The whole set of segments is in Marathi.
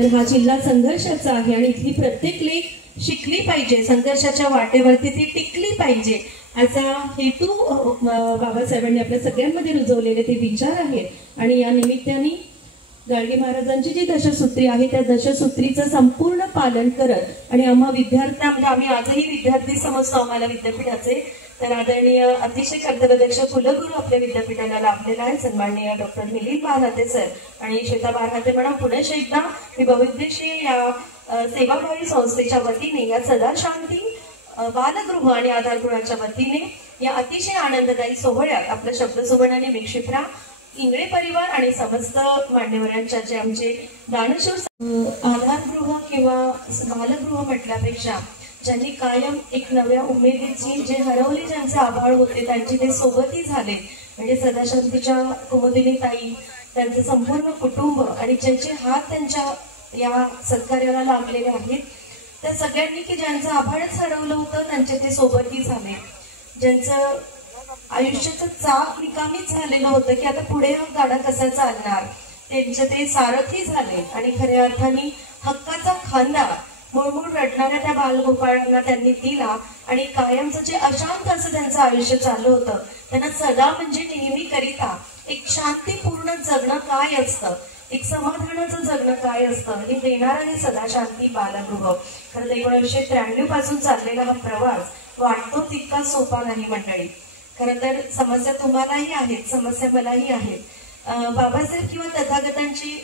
तर हा जिल्हा संघर्षाचा आहे आणि इथली प्रत्येक लेख शिकली पाहिजे, संघर्षाच्या वाटेवरती ती टिकली पाहिजे असा हेतू बाबासाहेबांनी आपल्या सगळ्यांमध्ये रुजवलेले ते विचार आहेत। आणि या निमित्ताने गाडगे महाराजांची जी दशसूत्री आहे त्या दशसूत्रीचं संपूर्ण पालन करत आणि आम्हा विद्यार्थ्या म्हणजे आम्ही आजही विद्यार्थी समजतो आम्हाला विद्यापीठाचे, तर आदरणीय अतिशय कर्तव्यदक्ष कुलगुरू आपल्या विद्यापीठाला लाभलेला आहे सन्माननीय डॉक्टर मिलिंद बारहाते सर आणि श्वेता बारहाते मॅडम। पुन्हा एकदा मी बहुउद्देशीय या सेवाभावी संस्थेच्या वतीने या सदा शांती बालगृह आणि आधारगृहाच्या वतीने या अतिशय आनंददायी सोहळ्यात आपलं शब्द सुवर्णाने विक्षिप्रा इंगळे परिवार आणि समस्त मान्यवरांच्या जे आमचे दानशूर आधारगृह किंवा बालगृह म्हटल्यापेक्षा ज्यांनी कायम एक नव्या उमेदीची जे हरवली ज्यांचे आभाळ होते त्यांची ते सोबती झाले म्हणजे सदाशांतीच्या कुमुदिनी ताई त्यांचे संपूर्ण कुटुंब आणि ज्यांचे हात त्यांच्या या सत्कार्याला लागलेले आहेत त्या सगळ्यांनी की ज्यांचं आभाळच हरवलं होतं त्यांचे ते सोबती झाले, ज्यांचं आयुष्याचं चाक रिकामीच झालेलं होतं की आता पुढे हा गाडा कसा चालणार त्यांचे ते सारथी झाले आणि खऱ्या अर्थाने हक्काचा खांदा मुळमुळ रडणाऱ्या त्या बालगोपाळांना त्यांनी दिला आणि कायमचं जे अशांत असं त्यांचं आयुष्य चालू होतं त्यांना सदा म्हणजे नेहमी करिता एक शांतीपूर्ण जगणं काय असतं, एक समाधानाचं जगणं काय असतं हे देणारं हे सदा शांती बालगृह। खरं 1993 पासून चाललेला हा प्रवास वाटतो तितका सोपा नाही मंडळी। खरं तर समस्या तुम्हालाही आहेत, समस्या मलाही आहेत। बाबासाहेब किंवा तथागतांची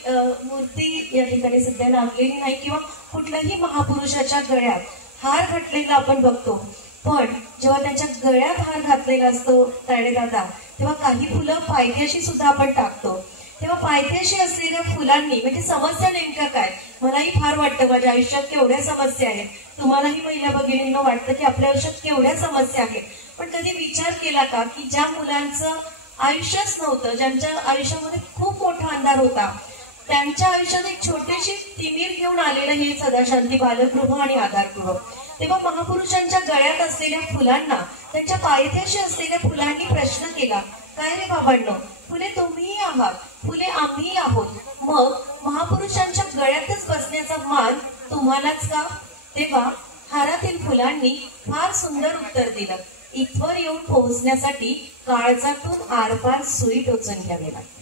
मूर्ती या ठिकाणी सध्या लागलेली नाही किंवा कुठल्याही महापुरुषाच्या गळ्यात हार घातलेला आपण बघतो, पण जेव्हा त्यांच्या गळ्यात हार घातलेला असतो तायडे दादा तेव्हा काही फुलं पायथ्याशी सुद्धा आपण टाकतो, तेव्हा पायथ्याशी असलेल्या फुलांनी म्हणजे समस्या नेमक्या काय, मलाही फार वाटतं माझ्या आयुष्यात केवढ्या समस्या आहेत, तुम्हालाही महिला भगिनींना वाटतं की आपल्या आयुष्यात केवढ्या समस्या आहेत, पण कधी विचार केला का की ज्या मुलांचं आयुष्यच नव्हतं, ज्यांच्या आयुष्यामध्ये खूप मोठा अंधार होता त्यांच्या आयुष्यात एक छोटीशी तिमीर घेऊन आलेलं हे सदाशांती बालगृह आणि आधारगृह। तेव्हा महापुरुषांच्या गळ्यात असलेल्या फुलांना त्यांच्या पायथ्याशी असलेल्या फुलांनी प्रश्न केला, काय रे बाबांनो, फुले तुम्हीही आहात, फुले आम्हीही आहोत, मग महापुरुषांच्या गळ्यातच बसण्याचा मान तुम्हालाच का? तेव्हा हारातील फुलांनी फार सुंदर उत्तर दिलं, इथवर येऊन पोहोचण्यासाठी काळजातून आरपार सुई टोचून घ्यावी लागते।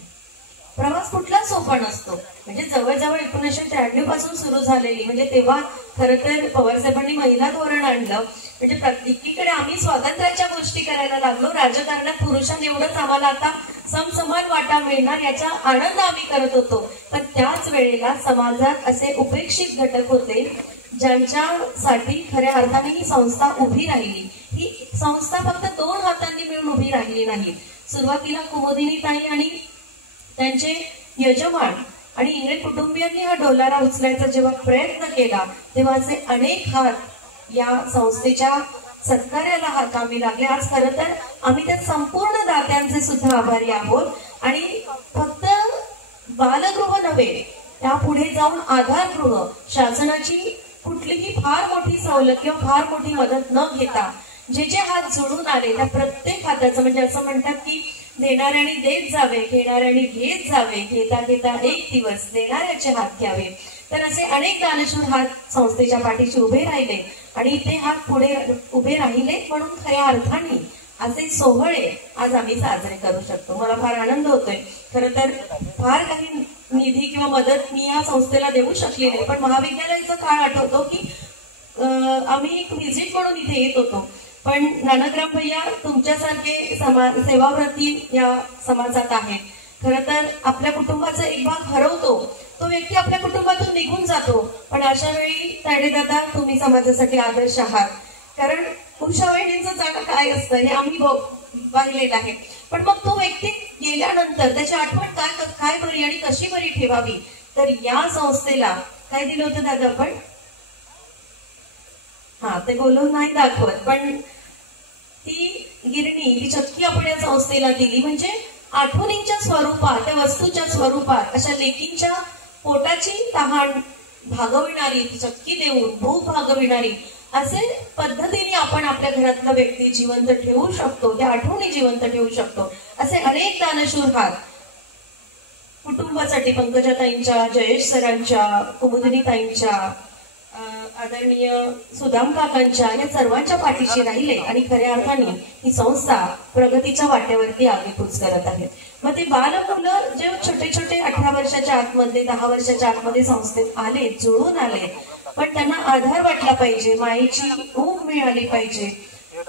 प्रवास कुठला सोपा नसतो, म्हणजे जवळजवळ 1993 पासून सुरू झालेली म्हणजे तेव्हा खरं तर पवारसाहेबांनी महिला धोरण आणलं म्हणजे एकीकडे आम्ही स्वातंत्र्याच्या गोष्टी करायला लागलो, राजकारणात पुरुषांएवढंच आम्हाला आता समसमान वाटा मिळणार याचा आनंद आम्ही करत होतो, पण त्याच वेळेला समाजात असे उपेक्षित घटक होते ज्यांच्यासाठी खऱ्या अर्थाने ही संस्था उभी राहिली। ही संस्था फक्त 2 हातांनी मिळून उभी राहिली नाही। सुरुवातीला कुमुदिनी ताई आणि त्यांचे यजमान आणि इंग्रज कुटुंबियांनी हा डोलारा उचलायचा जेव्हा प्रयत्न केला तेव्हा असे अनेक हात या संस्थेच्या सत्कार्याला कामी लागले। आज खरं तर आम्ही त्या संपूर्ण दात्यांचे सुद्धा आभारी आहोत आणि फक्त बालगृह नव्हे त्यापुढे जाऊन आधारगृह शासनाची कुठलीही फार मोठी सवलत किंवा फार मोठी मदत न घेता जे जे हात जोडून आले त्या प्रत्येक हाताचं म्हणजे असं म्हणतात की देणाऱ्याने देत जावे, घेणाऱ्याने घेत जावे, घेता घेता एक दिवस देणाऱ्याचे हात घ्यावे, तर असे अनेक दानशूर हात संस्थेच्या पाठीशी उभे राहिले आणि ते हात पुढे उभे राहिले म्हणून खऱ्या अर्थाने असे सोहळे आज आम्ही साजरे करू शकतो। मला फार आनंद होतोय। खरं तर फार काही निधी किंवा मदत मी या संस्थेला देऊ शकली नाही, पण महाविद्यालयाचा काळ आठवतो की आम्ही एक व्हिजिट म्हणून इथे येत होतो, पण नानकराम भैया तुमच्यासारखे सेवाव्रती या समाजात आहेत। खरं तर आपल्या कुटुंबाचा एक भाग हरवतो, तो व्यक्ती आपल्या कुटुंबातून निघून जातो, पण अशा वेळी तायडे दादा तुम्ही समाजासाठी आदर्श आहात, कारण उषा वहिनींचं जाणं काय असतं हे आम्ही पाहिलेलं आहे, पण मग तो व्यक्ती गेल्यानंतर त्याची आठवण काय बरी आणि कशी बरी ठेवावी, तर या संस्थेला काय दिलं होतं दादा आपण? हा ते बोलून नाही दाखवत, पण ती गिरणी ती चक्की आपण या संस्थेला दिली म्हणजे आठवणींच्या स्वरूपात त्या वस्तूच्या स्वरूपात अशा लेकींच्या पोटाची तहान भागविणारी ती चक्की देऊन भूक भागविणारी असे पद्धतीने आपण आपल्या घरातला व्यक्ती जिवंत ठेवू शकतो, त्या आठवणी जिवंत ठेवू शकतो। असे अनेक दानशूर हात कुटुंबासाठी पंकजाताईंच्या, जयेश सरांच्या, कुमुदिनीताईंच्या, आदरणीय सुदाम काकांच्या या सर्वांच्या पाठीशी राहिले आणि खऱ्या अर्थाने ही संस्था प्रगतीच्या वाटेवरती आगेकूच करत आहे. मग ते बालमुलं जे छोटे छोटे 18 वर्षाच्या आतमध्ये 10 वर्षाच्या आतमध्ये संस्थेत आले, जुळून आले, पण त्यांना आधार वाटला पाहिजे, मायेची ऊब मिळाली पाहिजे,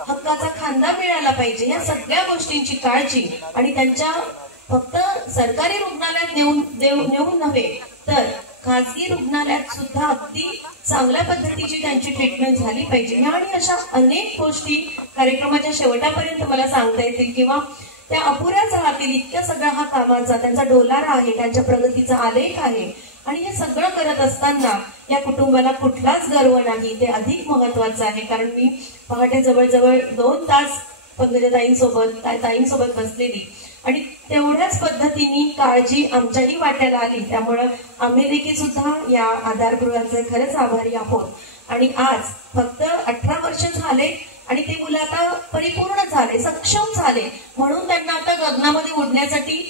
हक्काचा खांदा मिळाला पाहिजे, या सगळ्या गोष्टींची काळजी आणि त्यांच्या फक्त सरकारी रुग्णालयात नेऊन नव्हे तर खासगी रुग्णालयात सुद्धा अगदी चांगल्या पद्धतीची त्यांची ट्रीटमेंट झाली पाहिजे. आणि अशा अनेक गोष्टी कार्यक्रमाच्या शेवटापर्यंत मला सांगता येतील किंवा त्या अपुऱ्याच राहतील. इतक्या सगळा हा कामाचा त्यांचा डोलारा आहे, त्यांच्या प्रगतीचा आलेख आहे. आणि हे सगळं करत असताना या कुटुंबाला कुठलाच गर्व नाही, ते अधिक महत्वाचं आहे. कारण मी पहाटे जवळजवळ 2 तास ताईंसोबत बसलेली आणि तेवढ्याच पद्धतीने काळजी आमच्याही वाट्याला आली. त्यामुळं आम्ही देखील सुद्धा या आधारगृहाचे खरंच आभारी आहोत. आणि आज फक्त 18 वर्ष झाले आणि ते मुलं आता परिपूर्ण झाले, सक्षम झाले, म्हणून त्यांना आता गगनामध्ये उडण्यासाठी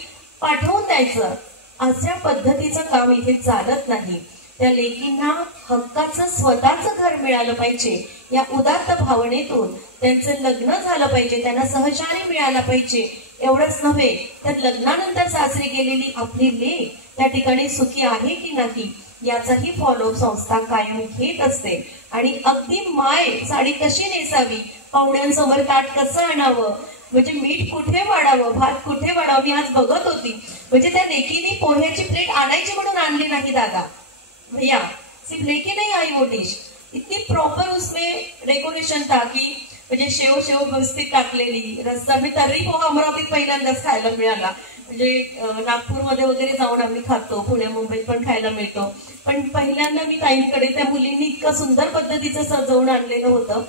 पाठवून द्यायचं, अशा पद्धतीचं काम इथे चालत नाही. त्या लेकींना हक्काचं स्वतःचं घर मिळालं पाहिजे, या उदात्त भावनेतून त्यांचं लग्न झालं पाहिजे, त्यांना सहचारी मिळाला पाहिजे. एवढंच नव्हे तर लग्नानंतर सासरी गेलेली आपली लेक त्या ठिकाणी सुखी आहे की नाही याचाही फॉलोअप संस्था कायम घेत असते. आणि अगदी माय साडी कशी नेसावी, पाहुण्यांसमोर ताट कसं आणावं, म्हणजे मीठ कुठे वाढावं, भात कुठे वाढावं, मी आज बघत होती. म्हणजे त्या लेकीने पोह्याची प्लेट आणायची म्हणून आणली नाही दादा भैया, सिर्फ लेके नहीं आई वो डिश, इतनी प्रॉपर उसमें डेकोरेशन था की म्हणजे शेव व्यवस्थित टाकलेली, रस्सा मी तर्री पोहा अमरावतीत पहिल्यांदाच खायला मिळाला. म्हणजे नागपूरमध्ये वगैरे जाऊन आम्ही खातो, पुणे मुंबईत पण खायला मिळतो, पण पहिल्यांदा मी ताईंकडे त्या मुलींनी इतकं सुंदर पद्धतीचं सजवून आणलेलं होतं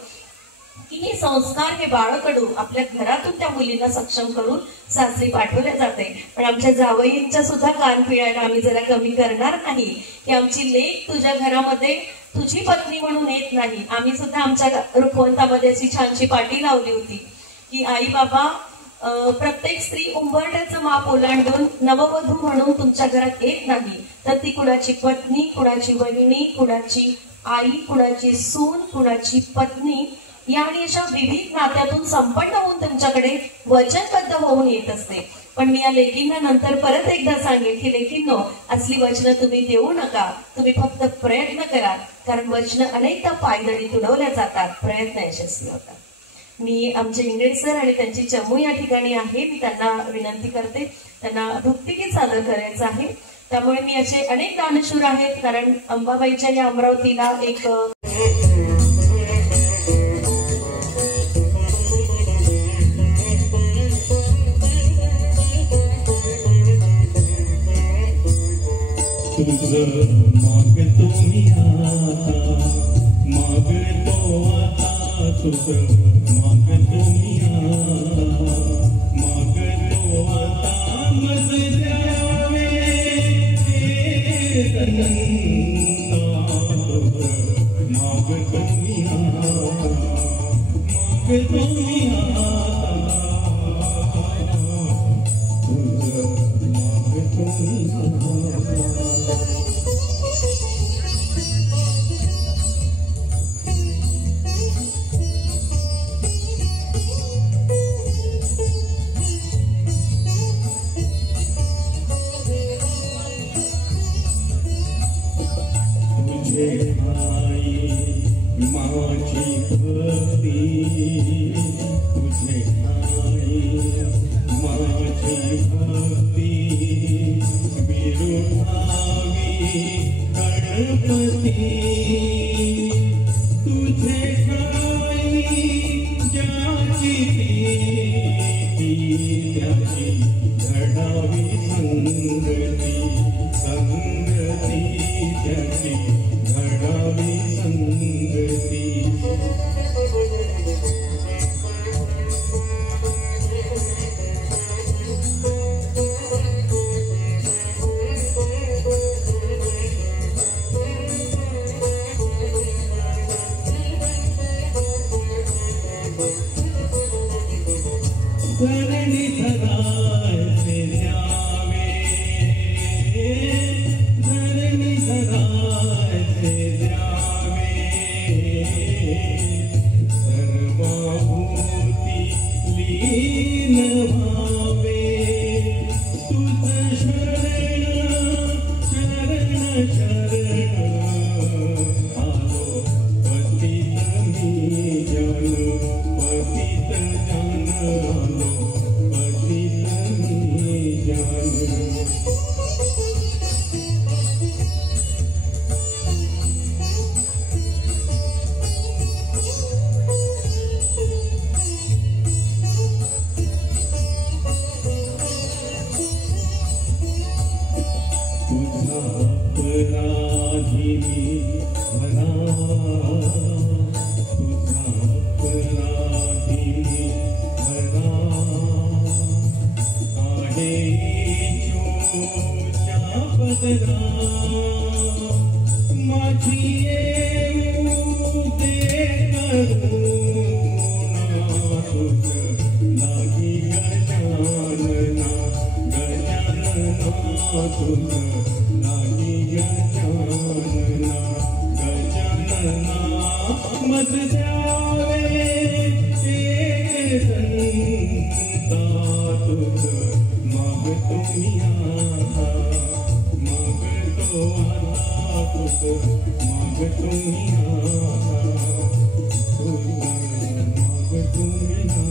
की हे संस्कार हे बाळकडू आपल्या घरातून त्या मुलींना सक्षम करून सासरी पाठवले जाते. पण आमच्या जावईंच्या सुद्धा कान पिळायला आम्ही जरा कमी करणार नाही की आमची लेक तुझ्या घरामध्ये तुझी पत्नी म्हणून येत नाही. आम्ही सुद्धा आमच्या रुखवंतामध्ये अशी छानशी पाटी लावली होती की आई बाबा, प्रत्येक स्त्री उंबरठ्याचं माप ओलांडून नववधू म्हणून तुमच्या घरात येत नाही, तर ती कुणाची पत्नी, कुणाची वहिनी, कुणाची आई, कुणाची सून, कुणाची पत्नी या आणि अशा विविध नात्यातून संपन्न होऊन तुमच्याकडे वचनबद्ध होऊन येत असते. पण मी या लेकींना नंतर परत एकदा सांगेल की लेकींनो, असली वचनं तुम्ही देऊ नका, तुम्ही फक्त प्रयत्न करा, कारण वचनं अनेकदा पायदळी तुडवल्या जातात, प्रयत्न यशस्वी होतात. मी आमचे इंगळे सर आणि त्यांची चमू या ठिकाणी आहे, मी त्यांना विनंती करते, त्यांना भक्तिगीत सादर करायचं आहे. त्यामुळे मी असे अनेक दानशूर आहेत, कारण अंबाबाईच्या या अमरावतीला एक मागतो मी आता, मागतो आता तुझं, मागतो मी मागतो आता मज द्यावे मागतो मी मागतो मी तुझं मागतो मी. माझी भक्ती तुझे आई, माझी भक्ती विरुद्धावी गणपती, तुझे आई ज्याची त्याची घडावी संगती, संगती त्याची घडावी संगती. धरणी धरायचे द्यावे अपराधी भला तुझा अपराधी भला आहे इच्छूच्या बदला माझी येऊ दे करुणा तुझ नाही गजानना गजानना तुझ नाही गजानना गजानना मत द्यावे संता तुझ मागतो मी आता मागतो आता तुझ मागतो मी आता तुझ मागतो मी आता.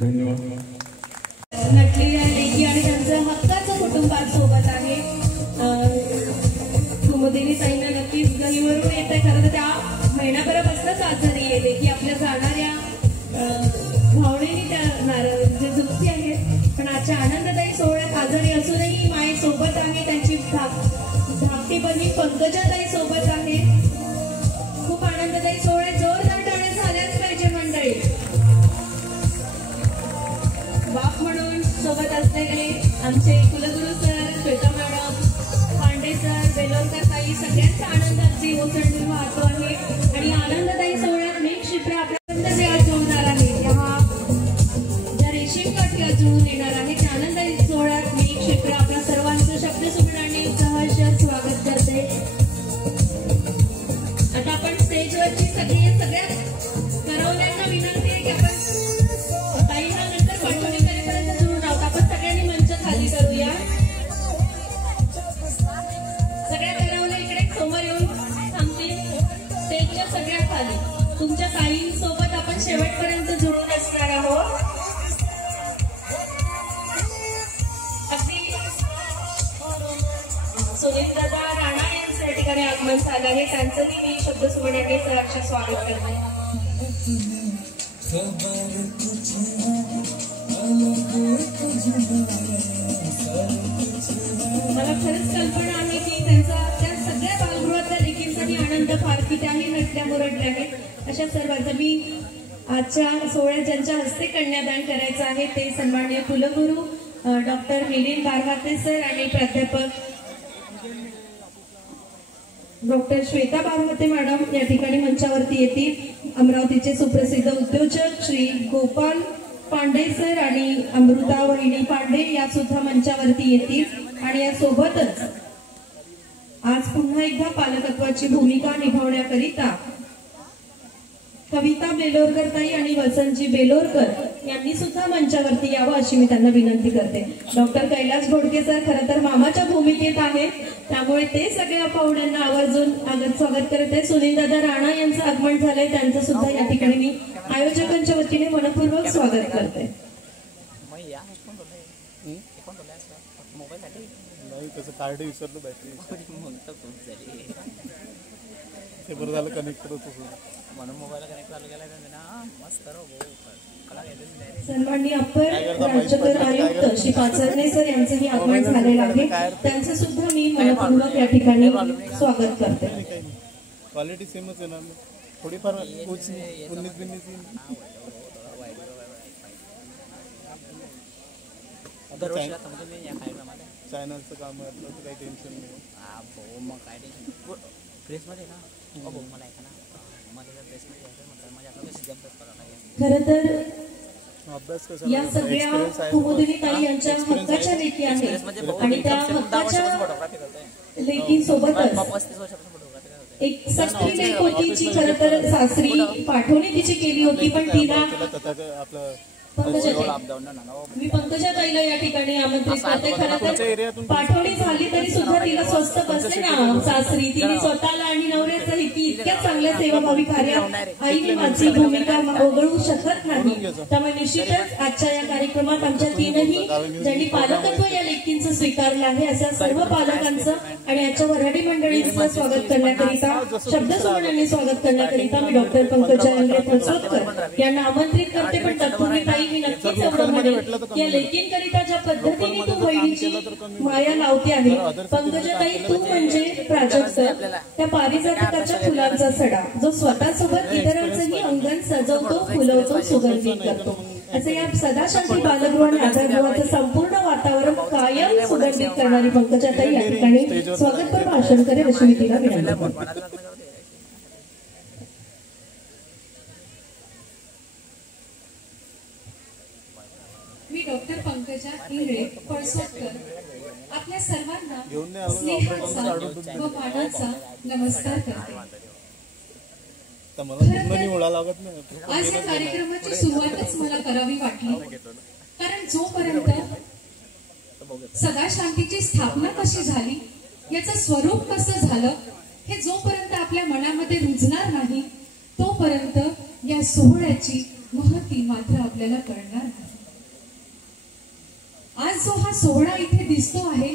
धन्यवाद. नटलेल्या लेकी आणि त्यांचं हक्काचं कुटुंबात सोबत आहे. कुमुदिनी ताईंना नक्कीच गणीवरून येत आहे. खरं तर त्या महिनाभरापासूनच आजारी आहे. लेकी आपल्या जाणाऱ्या भावनेने त्या जे दुःखी आहेत, पण आजच्या आनंददायी सोहळ्यात आजारी असूनही माई सोबत आहे. त्यांची धाकटी बहिणी पंकजाताई सोबत आहे. खूप आनंददायी सोहळ्यात जोरदार टाळ्या झाल्याच पाहिजे मंडळी. बाप म्हणून सोबत असलेले आमचे कुलगुरू sir, Shweta madam, Pande sir, Belorkar ताई, सगळ्यांचा आनंदाची ओसंडून वाहतो आहे. आणि आनंददायी सोहळ्यात मेघ शिप्रा आपल्यापर्यंत जे आज जोडणार आहे, ज्या रेशीम काठी अजून येणार आहे, त्या आनंददायी सोहळ्यात मेघ शिप्रा आपल्या सर्वांचं शब्द सुमनाने सहर्ष स्वागत करते. आता आपण स्टेजवरची सगळ्या करवल्यांना विनंती आहे की आपण ताईंना नंतर पाठवणी करेपर्यंत जोडून आहोत. आपण सगळ्यांनी मंच खाली करूया. सगळ्या करवल्या इकडे समोर येऊन थांबतील. स्टेजच्या सगळ्या खाली तुमच्या ताईंसोबत आपण शेवटपर्यंत जोडून असणार आहोत. अगदी सुनील दादा राणा यांचं या ठिकाणी आगमन झालं आहे. त्यांचंही मी शब्द सुमनाने सहर्ष स्वागत करते. मला खरंच कल्पना आहे की त्यांचा त्या सगळ्या बालगृहातल्या लेकींसाठी आनंद फार की त्याही नटल्या मुरडल्या आहेत. अशा सर्वांचा मी आजच्या सोहळ्यात ज्यांच्या हस्ते कन्यादान करायचं आहे ते सन्माननीय कुलगुरू डॉक्टर मिलिंद बारहाते सर आणि प्राध्यापक डॉक्टर श्वेता बारहाते मॅडम या ठिकाणी मंचावरती येतील. अमरावतीचे सुप्रसिद्ध उद्योजक श्री गोपाल पांडे सर आणि अमृता वहिनी पांडे या सुद्धा मंचावरती येतील. आणि यासोबतच आज पुन्हा एकदा पालकत्वाची भूमिका निभावण्याकरिता कविता बेलोरकर ताई आणि वसंतजी बेलोरकर यांनी सुद्धा मंचावरती यावं अशी मी त्यांना विनंती करते. डॉक्टर कैलास घोडके सर खरं तर मामाच्या भूमिकेत आहेत, त्यामुळे ते सगळ्या पाहुण्यांना आवर्जून स्वागत करत आहे. सुनील दादा राणा यांचं आगमन झालंय, त्यांचं सुद्धा या ठिकाणी मी आयोजकांच्या वतीने मनपूर्वक स्वागत करते. कार्ड विसरलो बॅटरी ते बरं झालं कनेक्ट करत म्हणून मोबाईल कनेक्ट झाला सन्माननीय अप्पर राज्यकर आयुक्त श्री पाचरणे सर यांचंही आगमन झालेलं आहे. त्यांचं सुद्धा मी मनपूर्वक या ठिकाणी स्वागत करते. क्वालिटी सेमच आहे ना, थोडीफार उन्नीस चायनाचं काम आहे आपलं, काही टेन्शन नाही. मग काय टेन्शन प्रेसमध्ये का मला ऐका ना, मला प्रेसमध्ये खरं तर या सगळ्या कुमुदिनी ताई यांच्या हक्काच्या लेकी आहेत आणि त्या हक्काच्या लेकी सोबतच एक सासरी लेक होती जी खरं तर सासरी पाठवणी तिची केली होती, पण तिला मी पंकजा ताईला या ठिकाणी आमंत्रित करते. खरं तर पाठवणी झाली तरी सुद्धा तिला स्वस्त बसते ना सासरी, तिने स्वतःला आणि नवऱ्याचंही ती इतक्या चांगल्या सेवाभावी कार्यात आईने माझी भूमिका वगळू शकत नाही. त्यामुळे निश्चितच आजच्या या कार्यक्रमात आमच्या तीनही ज्यांनी पालकत्व या लेकींचं स्वीकारलं आहे अशा सर्व पालकांचं आणि आजच्या वऱ्हाडी मंडळींचं स्वागत करण्याकरिता शब्दसुमनांनी स्वागत करण्याकरिता मी डॉक्टर पंकजा फणसोदकर यांना आमंत्रित करते. पण तत्पूर्वी ताई मी नक्कीच या लेकींकरिता ज्या पद्धतीने तू बहिणीची माया लावते आहे पंकजाताई, तू म्हणजे प्राजक्त त्या पारिजातकाच्या फुलांचा सडा, जो स्वतःसोबत इतरांचंही अंगण सजवतो, फुलवतो, सुगंधित करतो. असं या सदाशांती बालगृह आणि आधारगृहाचं संपूर्ण वातावरण कायम सुगंधित करणारी पंकजाताई या ठिकाणी स्वागतपर भाषण करेल अशी मी तिला विनंती करते. मी डॉक्टर पंकजा इंगळे पळसोटकर आपल्या सर्वांना स्नेहाचा व मानाचा नमस्कार करते. आज या कार्यक्रमाची सुरुवातच मला करावी वाटली, कारण जोपर्यंत सदाशांतीची स्थापना कशी झाली, याचं स्वरूप कसं झालं, हे जोपर्यंत आपल्या मनामध्ये रुजणार नाही तोपर्यंत या सोहळ्याची महती मात्र आपल्याला कळणार नाही. आज जो हा सोहळा इथे दिसतो आहे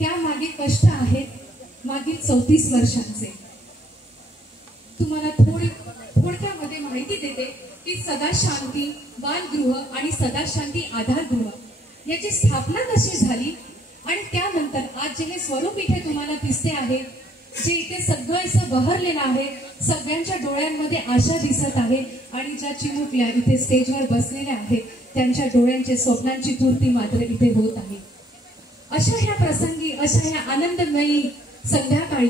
त्या मागे कष्ट आहेत मागील 34 वर्षांचे. तुम्हाला थोडक्यामध्ये माहिती देते की सदाशांती बालगृह आणि सदाशांती आधारगृह याची स्थापना कशी झाली आणि त्यानंतर आज जे हे स्वरूप इथे तुम्हाला दिसते आहे, जे इथे सगळं असं बहरलेलं आहे, सगळ्यांच्या डोळ्यांमध्ये आशा दिसत आहे आणि ज्या चिमुकल्या इथे स्टेजवर बसलेल्या आहेत त्यांच्या डोळ्यांचे स्वप्नांची पूर्ती मात्र इथे होत आहे. अशा ह्या प्रसंगी, अशा ह्या आनंदमयी संध्याकाळी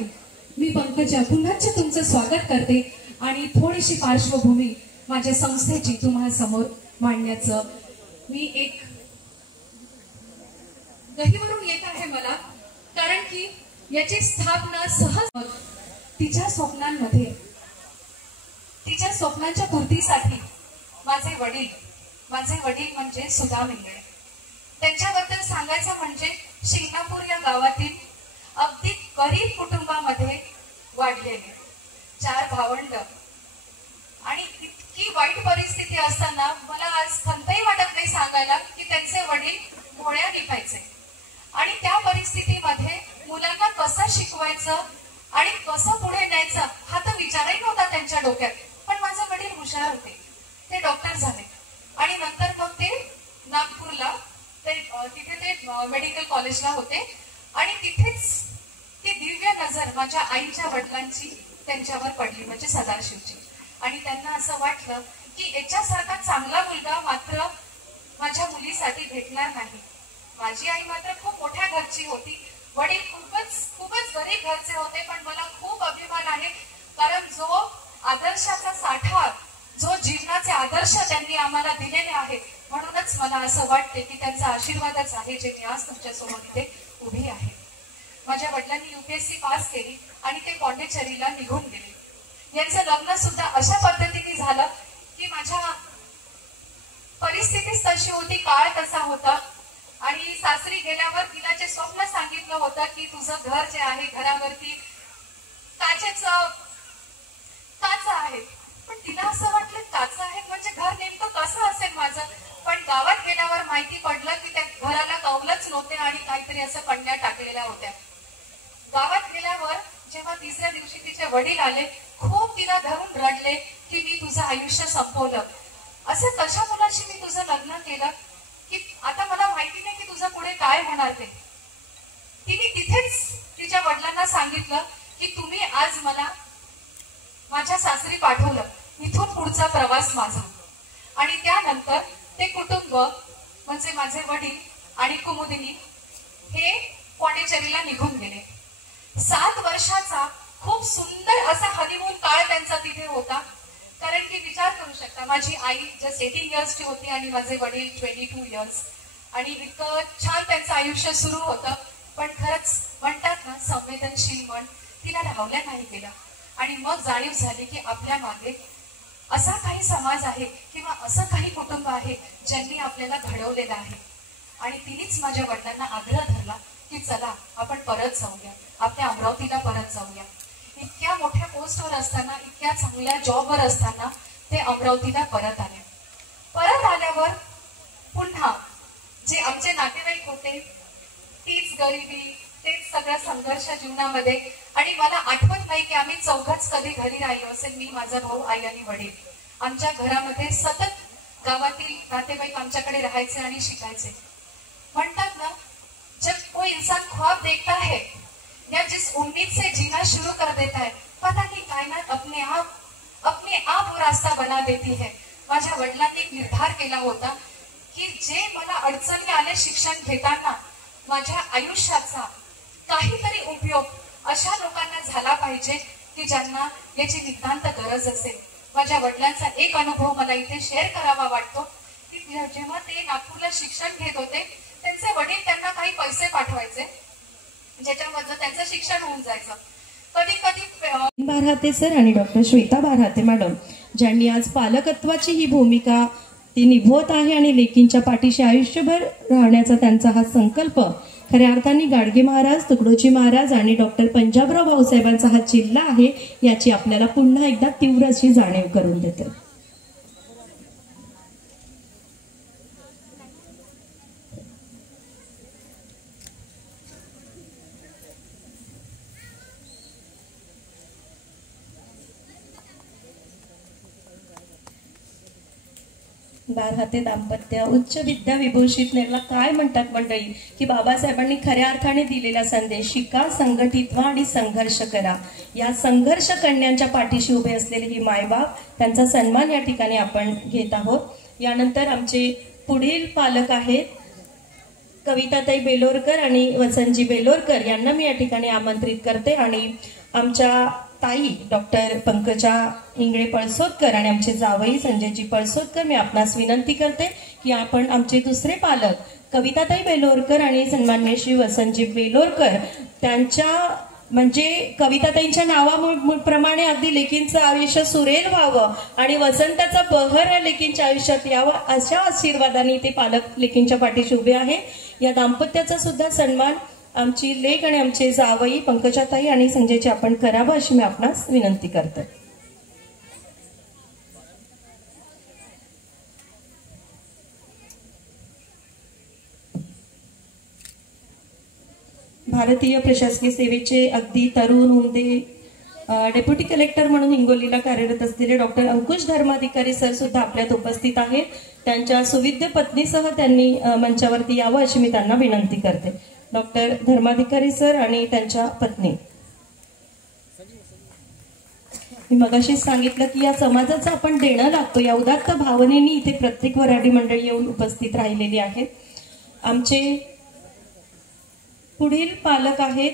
मी पंकजा पुन्हाच तुमचं स्वागत करते आणि थोडीशी पार्श्वभूमी माझ्या संस्थेची तुम्हा समोर मांडण्याचं मी एक गहिवरून येत आहे मला, कारण की याची स्थापना सहज तिच्या स्वप्नांमध्ये, तिच्या स्वप्नांच्या पूर्तीसाठी माझे वडील म्हणजे सुधा इंगळे, त्यांच्याबद्दल सांगायचं म्हणजे शिंगणापूर या गावातील अगदी गरीब कुटुंबामध्ये वाढलेले 4 भावंड आणि इतकी वाईट परिस्थिती असताना मला आज खंतही वाटत नाही सांगायला की त्यांचे वडील घोड्या विकायचे आणि त्या परिस्थितीमध्ये मुलांना कसं शिकवायचं आणि कसं पुढे न्यायचं हा तर विचारही नव्हता त्यांच्या डोक्यात. पण माझे वडील हुशार होते, ते डॉक्टर झाले आणि नंतर मग ते नागपूरला तिथे ते मेडिकल कॉलेजला होते आणि तिथेच ती दिव्य नजर माझ्या आईच्या वडिलांची त्यांच्यावर पडली, म्हणजे सदाशिवची. आणि त्यांना असं वाटलं की याच्यासारखा चांगला मुलगा मात्र माझ्या मुलीसाठी भेटणार नाही. माझी आई मात्र खूप मोठ्या घरची होती, वडील खूपच गरीब घरचे होते, पण मला खूप अभिमान आहे कारण जो आदर्शाचा साठा, जो जीवनाचे आदर्श त्यांनी आम्हाला दिलेले आहेत, म्हणूनच मला असं वाटते की त्यांचा आशीर्वादच आहे जे मी आज तुमच्यासमोर इथे उभी आहे. माझ्या वडिलांनी UPSC पास केली आणि ते पॉंडिचेरीला निघून गेले. यांचं लग्न सुद्धा अशा पद्धतीने झालं की माझ्या परिस्थितीच तशी होती, काळ तसा होता आणि सासरी गेल्यावर तिला जे स्वप्न सांगितलं होतं की तुझं घर जे आहे घरावरती काच आहे, पण तिला असं वाटलं काच आहे म्हणजे घर नेमकं कसं असेल माझं. पण गावात गेल्यावर माहिती पडलं की त्या घराला कौलच नव्हते आणि काहीतरी असं कण्या टाकलेल्या होत्या. गावात गेल्यावर जेव्हा 3ऱ्या दिवशी तिचे वडील आले, खूप तिला धरून रडले की मी तुझं आयुष्य संपवलं, असं कशा मुलाशी मी तुझं लग्न केलं की आता मला माहिती नाही की तुझं पुढे काय होणार ते. तिने तिथेच तिच्या वडिलांना सांगितलं की तुम्ही आज मला माझ्या सासरी पाठवलं, इथून पुढचा प्रवास माझा. आणि त्यानंतर ते कुटुंब म्हणजे माझे वडील आणि कुमुदिनी हे पॉंडिचेरीला निघून गेले. 7 वर्षाचा खूप सुंदर असा हनीमून काळ त्यांचा तिथे होता. कारण की विचार करू शकता, माझी आई जस्ट 18 इयर्सची होती आणि माझे वडील 22 इयर्स आणि इतकं छान त्यांचं आयुष्य सुरू होतं. पण खरंच म्हणतात ना, संवेदनशील मन तिला राहवल्या नाही गेलं. आणि मग जाणीव झाली की आपल्या मागे असा काही समाज आहे किंवा असं काही कुटुंब आहे ज्यांनी आपल्याला घडवलेलं आहे. आणि तिनेच माझ्या वडिलांना आग्रह धरला की चला आपण परत जाऊया, आपल्या अमरावतीला परत जाऊया. इतक्या मोठ्या पोस्टवर असताना, इतक्या चांगल्या जॉबवर असताना ते अमरावतीला परत आले. परत आल्यावर पुन्हा जे आमचे नातेवाईक होते, तीच गरिबी, तेच सगळं संघर्ष जीवनामध्ये. आणि मला आठवत नाही की आम्ही 4घच कधी घरी राहिलो असेल, मी, माझा भाऊ, आई आणि वडील. आमच्या घरामध्ये सतत गावातील नातेवाईक आमच्याकडे राहायचे आणि शिकायचे. म्हणतात ना, जब कोई इंसान ख्वाब देखता है या जिस उम्मीद से जीना शुरू कर देता है, पता नहीं कायनात अपने आप वो रास्ता बना देती है. माझ्या वडिलांनी एक निर्धार केला होता की जे मला अडचणी आले शिक्षण घेताना, माझ्या आयुष्याचा काहीतरी उपयोग अशा लोकांना झाला पाहिजे की ज्यांना याची नितांत गरज असेल. माझ्या वडिलांचा एक अनुभव मला इथे शेअर करावा वाटतो की जेव्हा ते नागपूरला शिक्षण घेत होते, त्यांचे वडील त्यांना काही पैसे पाठवायचे ज्याच्यामध्ये त्यांचं शिक्षण होऊन जायचं. कधी कधी बारहाते सर आणि डॉक्टर श्वेता बारहाते मॅडम, ज्यांनी आज पालकत्वाची ही भूमिका ती निभवत आहे आणि लेकींच्या पाठीशी आयुष्यभर राहण्याचा त्यांचा हा संकल्प खऱ्या अर्थाने गाडगे महाराज, तुकडोजी महाराज आणि डॉक्टर पंजाबराव भाऊसाहेबांचा हा जिल्हा आहे, याची आपल्याला पुन्हा एकदा तीव्र अशी जाणीव करून देते. बारहाते दाम्पत्य उच्च विद्या विभूषित नेरला काय म्हणतात मंडळी की बाबासाहेबांनी खऱ्या अर्थाने दिलेला संदेश, शिका, संघटित व्हा आणि संघर्ष करा. या संघर्ष कन्यांच्या पाठीशी उभे असलेले ही मायबाप, त्यांचा सन्मान या ठिकाणी आपण घेत आहोत. यानंतर आमचे पुढील पालक आहेत कविताताई बेलोरकर आणि वसंतजी बेलोरकर, यांना मी या ठिकाणी आमंत्रित करते. आणि आमच्या ताई डॉक्टर पंकजा इंगळे पळसोदकर आणि आमचे जावई संजयजी पळसोदकर, मी आपणास विनंती करते की आपण आमचे दुसरे पालक कविताताई बेलोरकर आणि सन्माननीय श्री वसंतजी बेलोरकर, त्यांच्या म्हणजे कविताताईंच्या नावाप्रमाणे अगदी लेकींचं आयुष्य सुरेल व्हावं आणि वसंताचा बहर या लेकींच्या आयुष्यात यावा, अशा आशीर्वादाने ते पालक लेकींच्या पाठीशी उभे आहे. या दाम्पत्याचा सुद्धा सन्मान आमची लेक आणि आमचे जावई पंकजाताई आणि संजयजी आपण करावं अशी मी आपणास विनंती करते. भारतीय प्रशासकीय सेवेचे अगदी तरुण उमदे डेप्युटी कलेक्टर म्हणून हिंगोलीला कार्यरत असलेले डॉक्टर अंकुश धर्माधिकारी सर सुद्धा आपल्यात उपस्थित आहेत. त्यांच्या सुविद्य पत्नीसह त्यांनी मंचावरती यावं अशी मी त्यांना विनंती करते. डॉक्टर धर्माधिकारी सर आणि त्यांच्या पत्नी. मी मगाशीच सांगितलं की या समाजाचं आपण देणं लागतो, या उदात्त भावनेने इथे प्रत्येक वऱ्हाडी मंडळी येऊन उपस्थित राहिलेली आहेत. आमचे पुढील पालक आहेत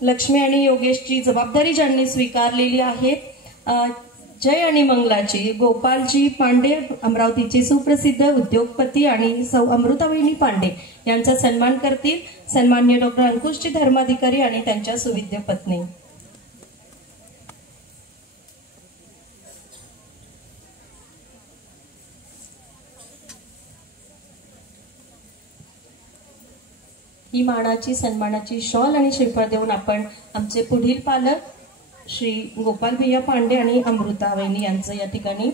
लक्ष्मी आणि योगेशची जबाबदारी ज्यांनी स्वीकारलेली आहे, जय आणि मंगलाची गोपालजी पांडे, अमरावतीचे सुप्रसिद्ध उद्योगपती, आणि सौ अमृतावहिनी पांडे यांचा सन्मान करतील सन्माननीय डॉक्टर अंकुशजी धर्माधिकारी आणि त्यांच्या सुविद्य पत्नी. ही मानाची सन्मानाची शॉल आणि श्रीफळ देऊन आपण आमचे पुढील पालक श्री गोपाल भैया पांडे आणि अमृता वहिनी यांचं या ठिकाणी.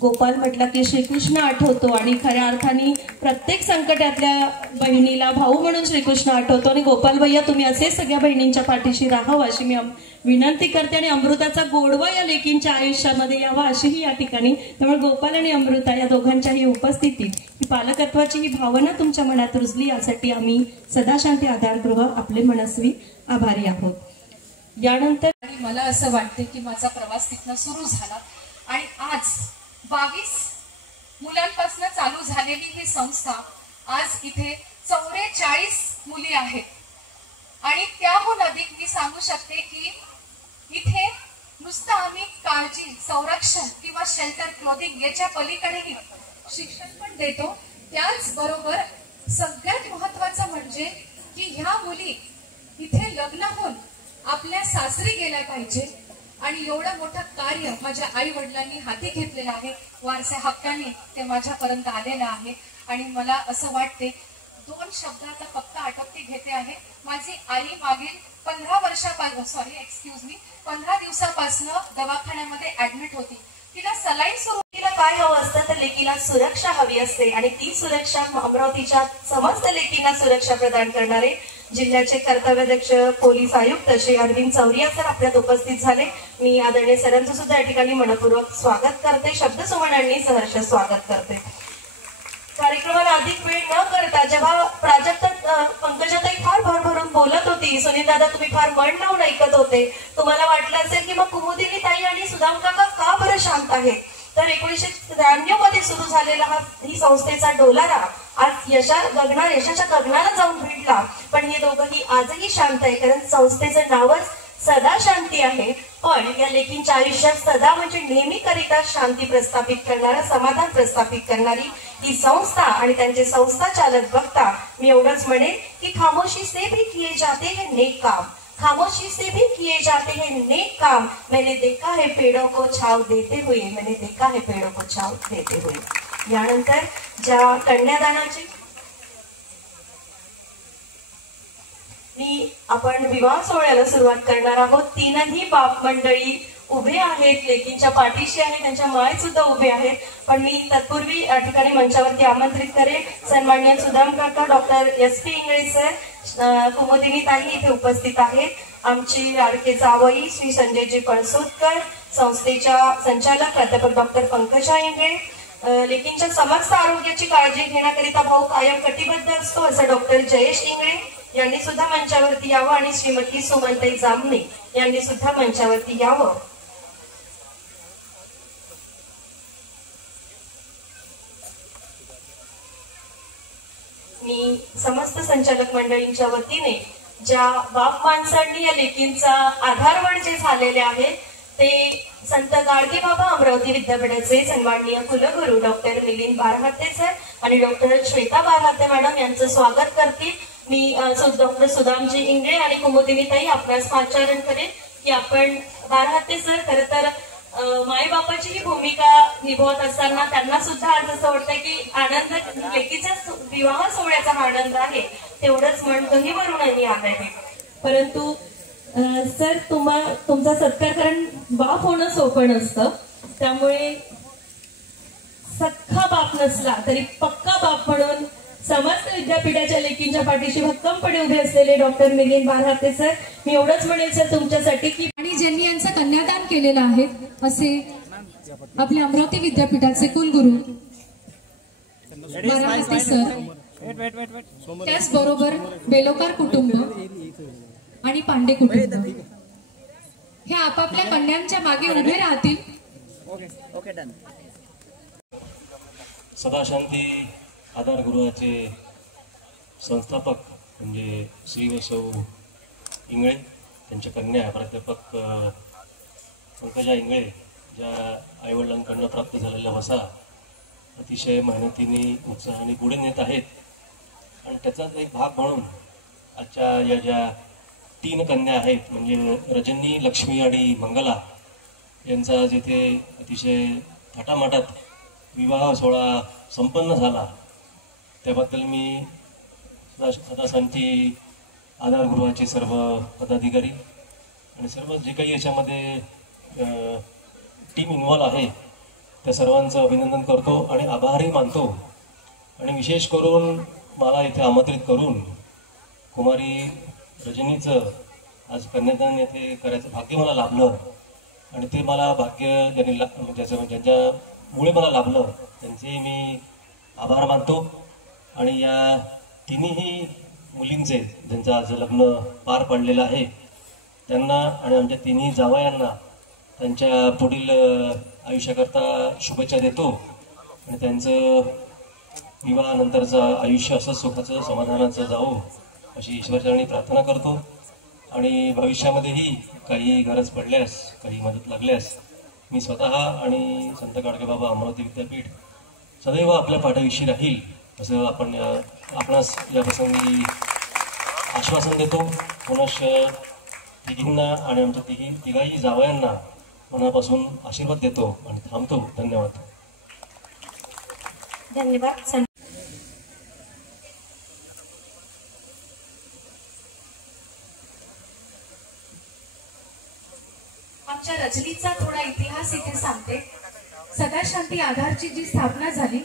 गोपाल म्हटला की श्रीकृष्ण आठवतो आणि खऱ्या अर्थाने प्रत्येक संकटातल्या बहिणीला भाऊ म्हणून श्रीकृष्ण आठवतो. आणि गोपाल भैया तुम्ही असे सगळ्या बहिणींच्या पाठीशी राहावं अशी मी विनंती करते आणि अमृताचा गोडवा या लेकींच्या आयुष्यामध्ये यावा अशीही या ठिकाणी. त्यामुळे गोपाल आणि अमृता या दोघांच्याही उपस्थितीत ही पालकत्वाची ही भावना तुमच्या मनात रुजली यासाठी आम्ही सदाशांती आधारगृह आपले मनस्वी आभारी आहोत. यानंतर मला असं वाटते की माझा प्रवास तिथनं सुरू झाला आणि आज 22 मुलांपासून चालू झालेली ही संस्था आज इथे 44 मुली आहेत. आणि त्याहून अधिक मी सांगू शकते की इथे नुसतं आम्ही काळजी, संरक्षण किंवा शेल्टर, क्लोथिंग याच्या पलीकडेही शिक्षण पण देतो. त्याचबरोबर सगळ्यात महत्वाचं म्हणजे की ह्या मुली इथे लग्न होऊन आपल्या सासरी गेल्या पाहिजे. आणि एवढं मोठं कार्य माझ्या आई वडिलांनी हाती घेतलेलं आहे, वारसा हक्काने ते माझ्यापर्यंत आलेलं आहे. आणि मला असं वाटते 2 शब्द आता फक्त आटोपती घेते आहे. माझी आई मागील 15 दिवसापासून दवाखान्यामध्ये ऍडमिट होती. तिला सलाईन सुरू. तिला काय हवं असतं तर लेकीला सुरक्षा हवी असते आणि ती सुरक्षा अमरावतीच्या समस्त लेकींना सुरक्षा प्रदान करणारे जिल्ह्याचे कर्तव्याध्यक्ष पोलीस आयुक्त श्री अरविंद चौरिया सर आपल्यात उपस्थित झाले. मी आदरणीय सरांचं सुद्धा या ठिकाणी मनपूर्वक स्वागत करते, शब्दसुमनांनी सहर्ष स्वागत करते. कार्यक्रमाला अधिक वेळ न करता जेव्हा प्राजक्त पंकजाताई फार भरभरून बोलत होती, सुनील दादा तुम्ही फार मन लावून ऐकत होते, तुम्हाला वाटलं असेल की मग कुमुदिनी ताई आणि सुदाम काका का बरं शांत आहेत, तर 1993 मध्ये सुरू झालेला ही संस्थेचा डोलारा आज यशाच्या गगनाला जाऊन भिडला. पण हे दोघंही आजही शांत आहे, कारण संस्थेचं नावच सदा शांती आहे. पण या लेकींच्या आयुष्यात सदा म्हणजे नेहमी करिता शांती प्रस्थापित करणारा, समाधान प्रस्थापित करणारी ही संस्था आणि त्यांचे संस्था चालक बघता मी एवढंच म्हणेन की खामोशी से भी किए जाते हैं नेक काम, खामोशी से भी किए जाते हैं नेक काम, मैंने देखा है पेड़ों को छाव देते हुए, मैंने देखा है पेड़ों को छाव देते हुए. यानंतर ज्या कन्यादानाची आपण विवाह सोहळ्याला सुरुवात करणार आहोत. तीनही बाप मंडळी उभे आहेत, लेकींच्या पाठीशी आहेत, त्यांच्या माय सुद्धा उभे आहेत. पण मी तत्पूर्वी या ठिकाणी मंचावरती आमंत्रित करेन सन्माननीय सुदाम काका, डॉक्टर SP इंगळे सर, कुमुदिनी ताई इथे उपस्थित आहेत. आमची लाडके जावई श्री संजयजी पळसोदकर, संस्थेच्या संचालक प्राध्यापक डॉक्टर पंकजा इंगळे, लेकींच्या समस्त आरोग्याची काळजी घेण्याकरिता भाऊ कायम कटिबद्ध असतो असं डॉक्टर जयेश इंगळे यांनी सुद्धा मंचावरती यावं आणि श्रीमती सुमनताई जामने यांनी सुद्धा मंचावरती यावं. मी समस्त संचालक मंडळींच्या वतीने ज्या बाप माणसांनी या लेकींचा आधारवड जे झालेले आहे ते संत गाडगे बाबा अमरावती विद्यापीठाचे सन्माननीय कुलगुरू डॉक्टर मिलिंद बारहाते सर आणि डॉक्टर श्वेता बारहाते मॅडम यांचं स्वागत करतील. मी डॉक्टर सुदामजी इंगळे आणि कुमुदिनी ताई आपणास पाचारण करेन की आपण बारहाते सर खरं तर मायबापाची ही भूमिका निभवत असताना त्यांना सुद्धा आज असं वाटतं की आनंद लेकीच्या विवाह सोहळ्याचा हा आनंद आहे तेवढंच मन गहिवरूनही आलं आहे. परंतु सर तुमचा सत्कार कारण बाप होणं सोपं नसतं, त्यामुळे सख्खा बाप नसला तरी पक्का बाप म्हणून समस्त विद्यापीठाच्या लेकींच्या पाठीशी भक्कमपणे उभे असलेले डॉक्टर मिलिंद बारहाते सर, मी एवढंच म्हणेल सर तुमच्यासाठी की आणि ज्यांनी यांचं कन्यादान केलेलं आहे असे आपले अमरावती विद्यापीठाचे कुलगुरू बारहाते सर, त्याचबरोबर बेलोकार कुटुंब आणि पांडे कुटुंब हे आपापल्या कन्यांच्या मागे उभे राहतील. सदाशांती आधार गृहाचे संस्थापक म्हणजे श्री वसौ इंगळे, त्यांच्या कन्या प्राध्यापक पंकजा इंगळे, ज्या आईवडिलांकडून प्राप्त झालेल्या वसा अतिशय मेहनतीने उत्साहाने पुढे नेत आहेत. आणि त्याचाच एक भाग म्हणून आजच्या या ज्या 3 कन्या आहेत म्हणजे रजनी, लक्ष्मी आणि मंगला यांचा जिथे अतिशय थाटामाटात विवाह सोहळा संपन्न झाला त्याबद्दल मी सदाशांती आधारगृहाचे सर्व पदाधिकारी आणि सर्व जे काही याच्यामध्ये टीम इन्व्हॉल्व आहे त्या सर्वांचं अभिनंदन करतो आणि आभारही मानतो. आणि विशेष करून मला इथे आमंत्रित करून कुमारी रजनीचं आज कन्यादान येथे करायचं भाग्य मला लाभलं आणि ते मला भाग्य ज्यांच्यामुळे मला लाभलं त्यांचे मी आभार मानतो. आणि या तिन्ही मुलींचे ज्यांचं आज लग्न पार पडलेलं आहे त्यांना आणि आमच्या तिन्ही जावयांना त्यांच्या पुढील आयुष्याकरता शुभेच्छा देतो आणि त्यांचं विवाहानंतरचं आयुष्य असं सुखाचं समाधानाचं जावो अशी ईश्वरचरणी प्रार्थना करतो. आणि भविष्यामध्येही काही गरज पडल्यास काही मदत लागल्यास मी स्वतः आणि संत गाडगेबाबा अमरावती विद्यापीठ सदैव आपल्या पाठीशी राहील असं आपणास या प्रसंगी आश्वासन देतो. पुनश्च तिघींना आणि आमच्या तिघाही जावयांना मनापासून आशीर्वाद देतो आणि थांबतो. धन्यवाद. धन्यवाद. आमच्या रजनीचा थोडा इतिहास इथे सांगते. सदाशांती आधारची जी स्थापना झाली,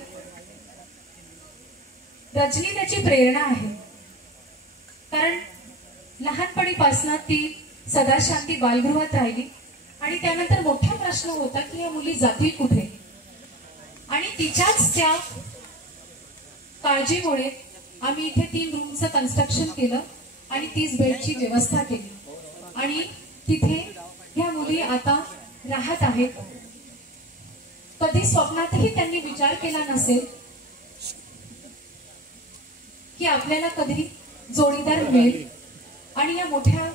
रजनी त्याची प्रेरणा आहे. कारण लहानपणीपासून ती सदाशांती बालगृहात राहिली आणि त्यानंतर मोठा प्रश्न होता की या मुली जातील कुठे. आणि तिच्याच त्या काळजीमुळे आम्ही इथे 3 रूमचं कन्स्ट्रक्शन केलं आणि 30 बेडची व्यवस्था केली आणि तिथे ह्या मुली आता राहत आहेत. कधी स्वप्नातही त्यांनी विचार केला नसेल की आपल्याला कधी जोडीदार मिळेल आणि या मोठ्या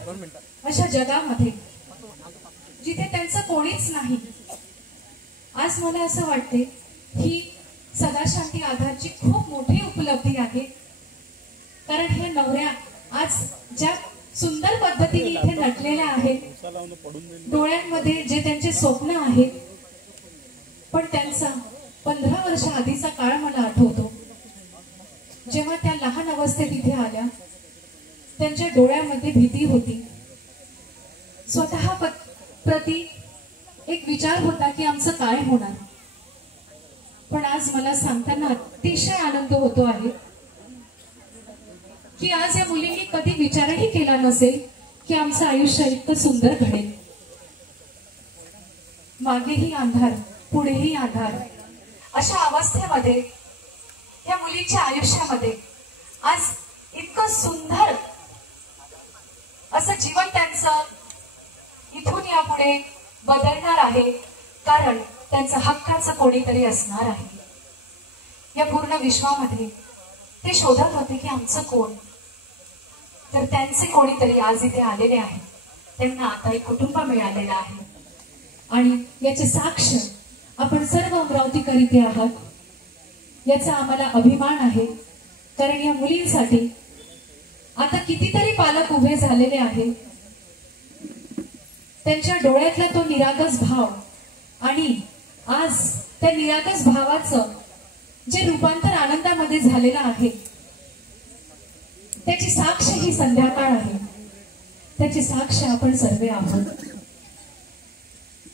अशा जगामध्ये जिथे त्यांचं कोणीच नाही. आज मला असं वाटते ही सदाशांती आधारची खूप मोठी उपलब्धी आहे. कारण हे नवऱ्या आज ज्या सुंदर पद्धतीने इथे नटलेल्या आहेत, डोळ्यांमध्ये जे त्यांचे स्वप्न आहेत, पण त्यांचा 15 वर्ष आधीचा काळ मला आठवतो. जेव्हा त्या लहान अवस्थेत इथे आल्या त्यांच्या डोळ्यामध्ये भीती होती. स्वतः प्रति एक विचार होता की आमचं काय होणार. पण आज मला सांगताना अतिशय आनंद होतो आहे की आज या मुलींनी कधी विचारही केला नसेल की आमचं आयुष्य इतकं सुंदर घडेल. मागेही अंधार, पुढेही अंधार, अशा अवस्थेमध्ये या मुलीच्या आयुष्यामध्ये आज इतकं सुंदर असं जीवन त्यांचं इथून यापुढे बदलणार आहे. कारण त्यांचं हक्काचं कोणीतरी असणार आहे. या पूर्ण विश्वामध्ये ते शोधत होते की आमचं कोण. तर त्यांचे कोणीतरी आज इथे आलेले आहे. त्यांना आता एक कुटुंब मिळालेलं आहे आणि याचे साक्ष आपण सर्व अमरावतीकर इथे आहात. याचा आम्हाला अभिमान आहे. कारण या मुलींसाठी आता कितीतरी पालक उभे झालेले आहेत. त्यांच्या डोळ्यातला तो निरागस भाव आणि आज त्या निरागस भावाचं जे रूपांतर आनंदामध्ये झालेलं आहे त्याची साक्ष ही संध्याकाळ आहे. त्याची साक्ष आपण सर्व आहोत.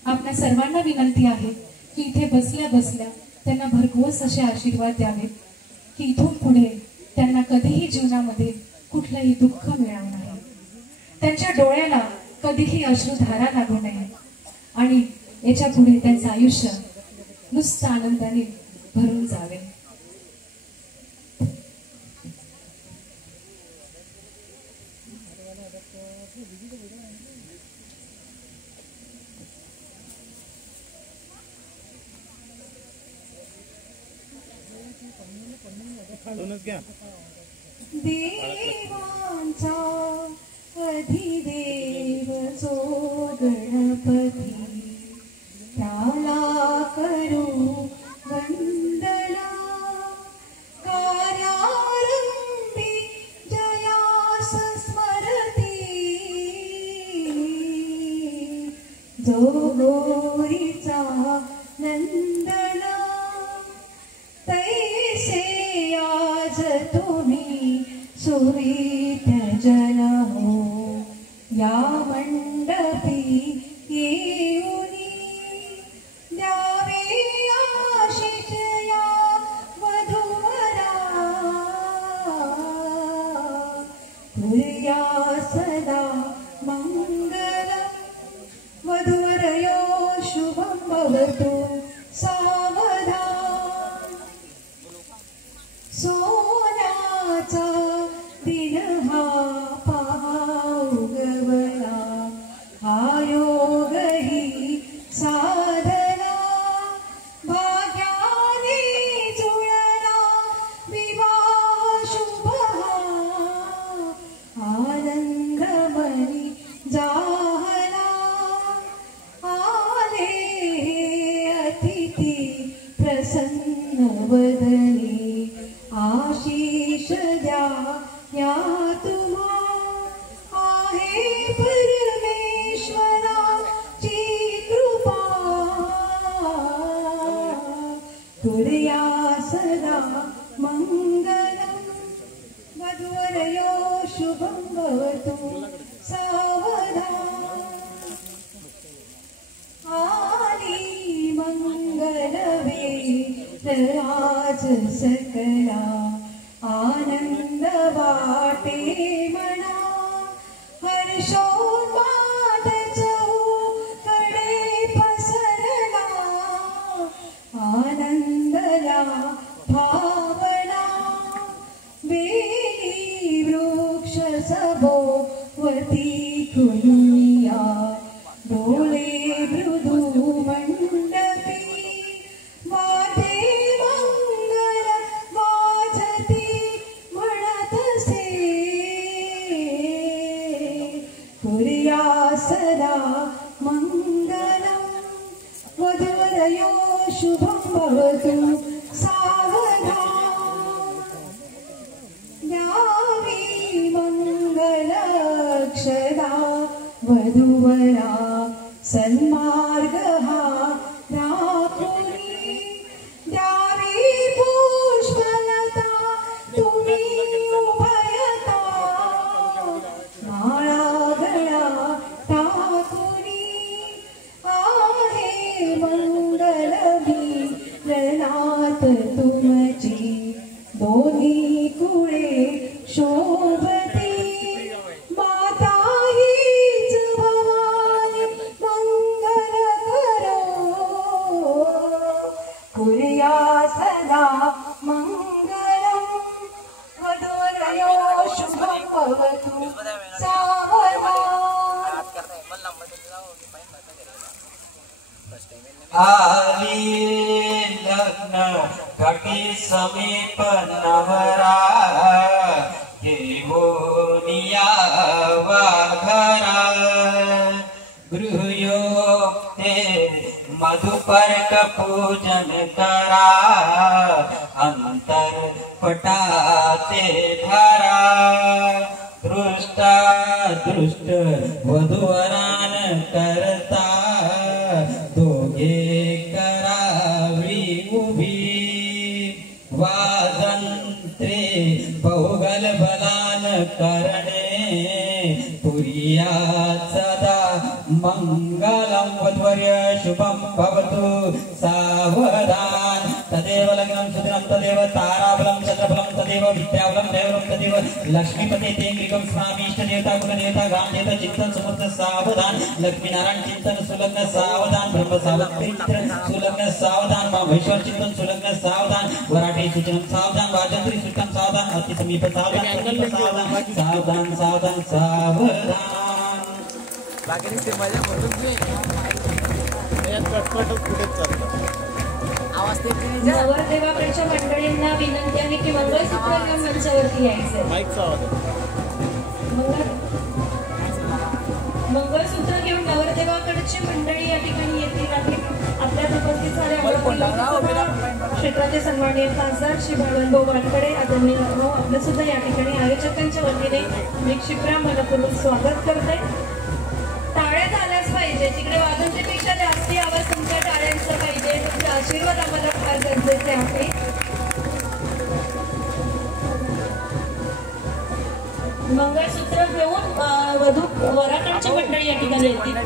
आपल्या सर्वांना विनंती आहे की इथे बसल्या बसल्या त्यांना भरघोस असे आशीर्वाद द्यावेत की इथून पुढे त्यांना कधीही जीवनामध्ये कुठलंही दुःख मिळणार नाही. त्यांच्या डोळ्याला कधीही अश्रुधारा लागू नये आणि याच्या पुढे त्यांचं आयुष्य नुसतं आनंदाने भरून जावे. देवांचा अधिदेव जो गणपती त्याला करू वंदना. कार्यारंभी जयास स्मरती जो गोरीचा नंदना. तैसे आज तुम्ही सुवित जन हो या मंडपी येऊनी. द्यावे आशिष या वधूवरा तुर्या सदा मंगलम. वधूवरयो शुभं भवतु सावधान. सोन्याचा दिन हा पावगवला हा योगही साधना. भाग्याने जुळला विवाह शुभ आनंदमणी जाहला. आले अतिथी प्रसन्न वदनी आशीष द्या या तुम्हा. आहे परमेश्वराची कृपा तुर्या सदा मंगलम. वधूवरयो शुभं भवतु सावधान. आली मंगलवेळ आज सकला आनंद वाटे मना. सबो वरती खुलूया डोळे मृदू मंडपी वादे मंगल वाजती म्हणतसे कुर्या सदा मंगलम वधूवरयो शुभं भवतु सावधान द्यावी मंगलक्षदा वधूवरा सन्मार्ग हा राखुनी द्यावी पुष्पलता तुम्ही उभयता माळा गळा टाकुनी आहे मंगलमी रणात तुमची दोन्ही कुळे शोभती माता हीच भवानी मंगल करो कुर्या सदा मंगलम वधूवरयो शुभं भवतु सावधान आली लग्न घटी समीप नवरा घेऊनिया वाघरा गृहयोक्ते मधुपर्क पूजन करा अंतर पटाते धरा दृष्टा दृष्ट वधूवरान करता दोघे करावी उभी वाजंत्रे बहुगल बलान करणे पुरिया सदा मंगलम वधूवर्य शुभं भवतु सावधान तदेव लग्नं सुदिनं तदेव ताराबलं चंद्रबलं तदेव विद्याबलं देवलं तदेव लक्ष्मीपते ते ग्रीकं स्वामी इष्ट देवता कुलदेवता गाम देवता चिंतन समर्थ सावधान लक्ष्मी नारायण चिंतन सुलग्न सावधान ब्रह्म सावधान सुलग्न सावधान महेश्वर चिंतन सुलग्न सावधान वराठी सूचनं सावधान वाजंत्री सूचनं सावधान अति समीप सावधान सावधान सावधान सावधान सावधान बाकी ते माझ्या कटकटच कुठेच चालतं आवाज ते नवरदेवाकडच्या मंडळींना विनंती आहे की मंगळसूत्र घेऊन मंचावरती यायचं. माईकचा आवाज आहे. मंगळसूत्र घेऊन नवरदेवाकडची मंडळी या ठिकाणी येतील आहे. आपल्यात उपस्थित झाले क्षेत्राचे सन्माननीय खासदार श्री बळवंतभाऊ वानकडे आदरणीय भाऊ आपलं सुद्धा या ठिकाणी आयोजकांच्या वतीने मी क्षिप्रा मनपूर्वक स्वागत करते. टाळ्या झाल्याच पाहिजे. तिकडे वाजंत्रीपेक्षा जास्ती आवाज तुमच्या टाळ्यांचा पाहिजे. तुमचे आशीर्वाद आम्हाला फार गरजेचे आहे. मंगळसूत्र घेऊन वराकडची मंडळी या ठिकाणी येतील.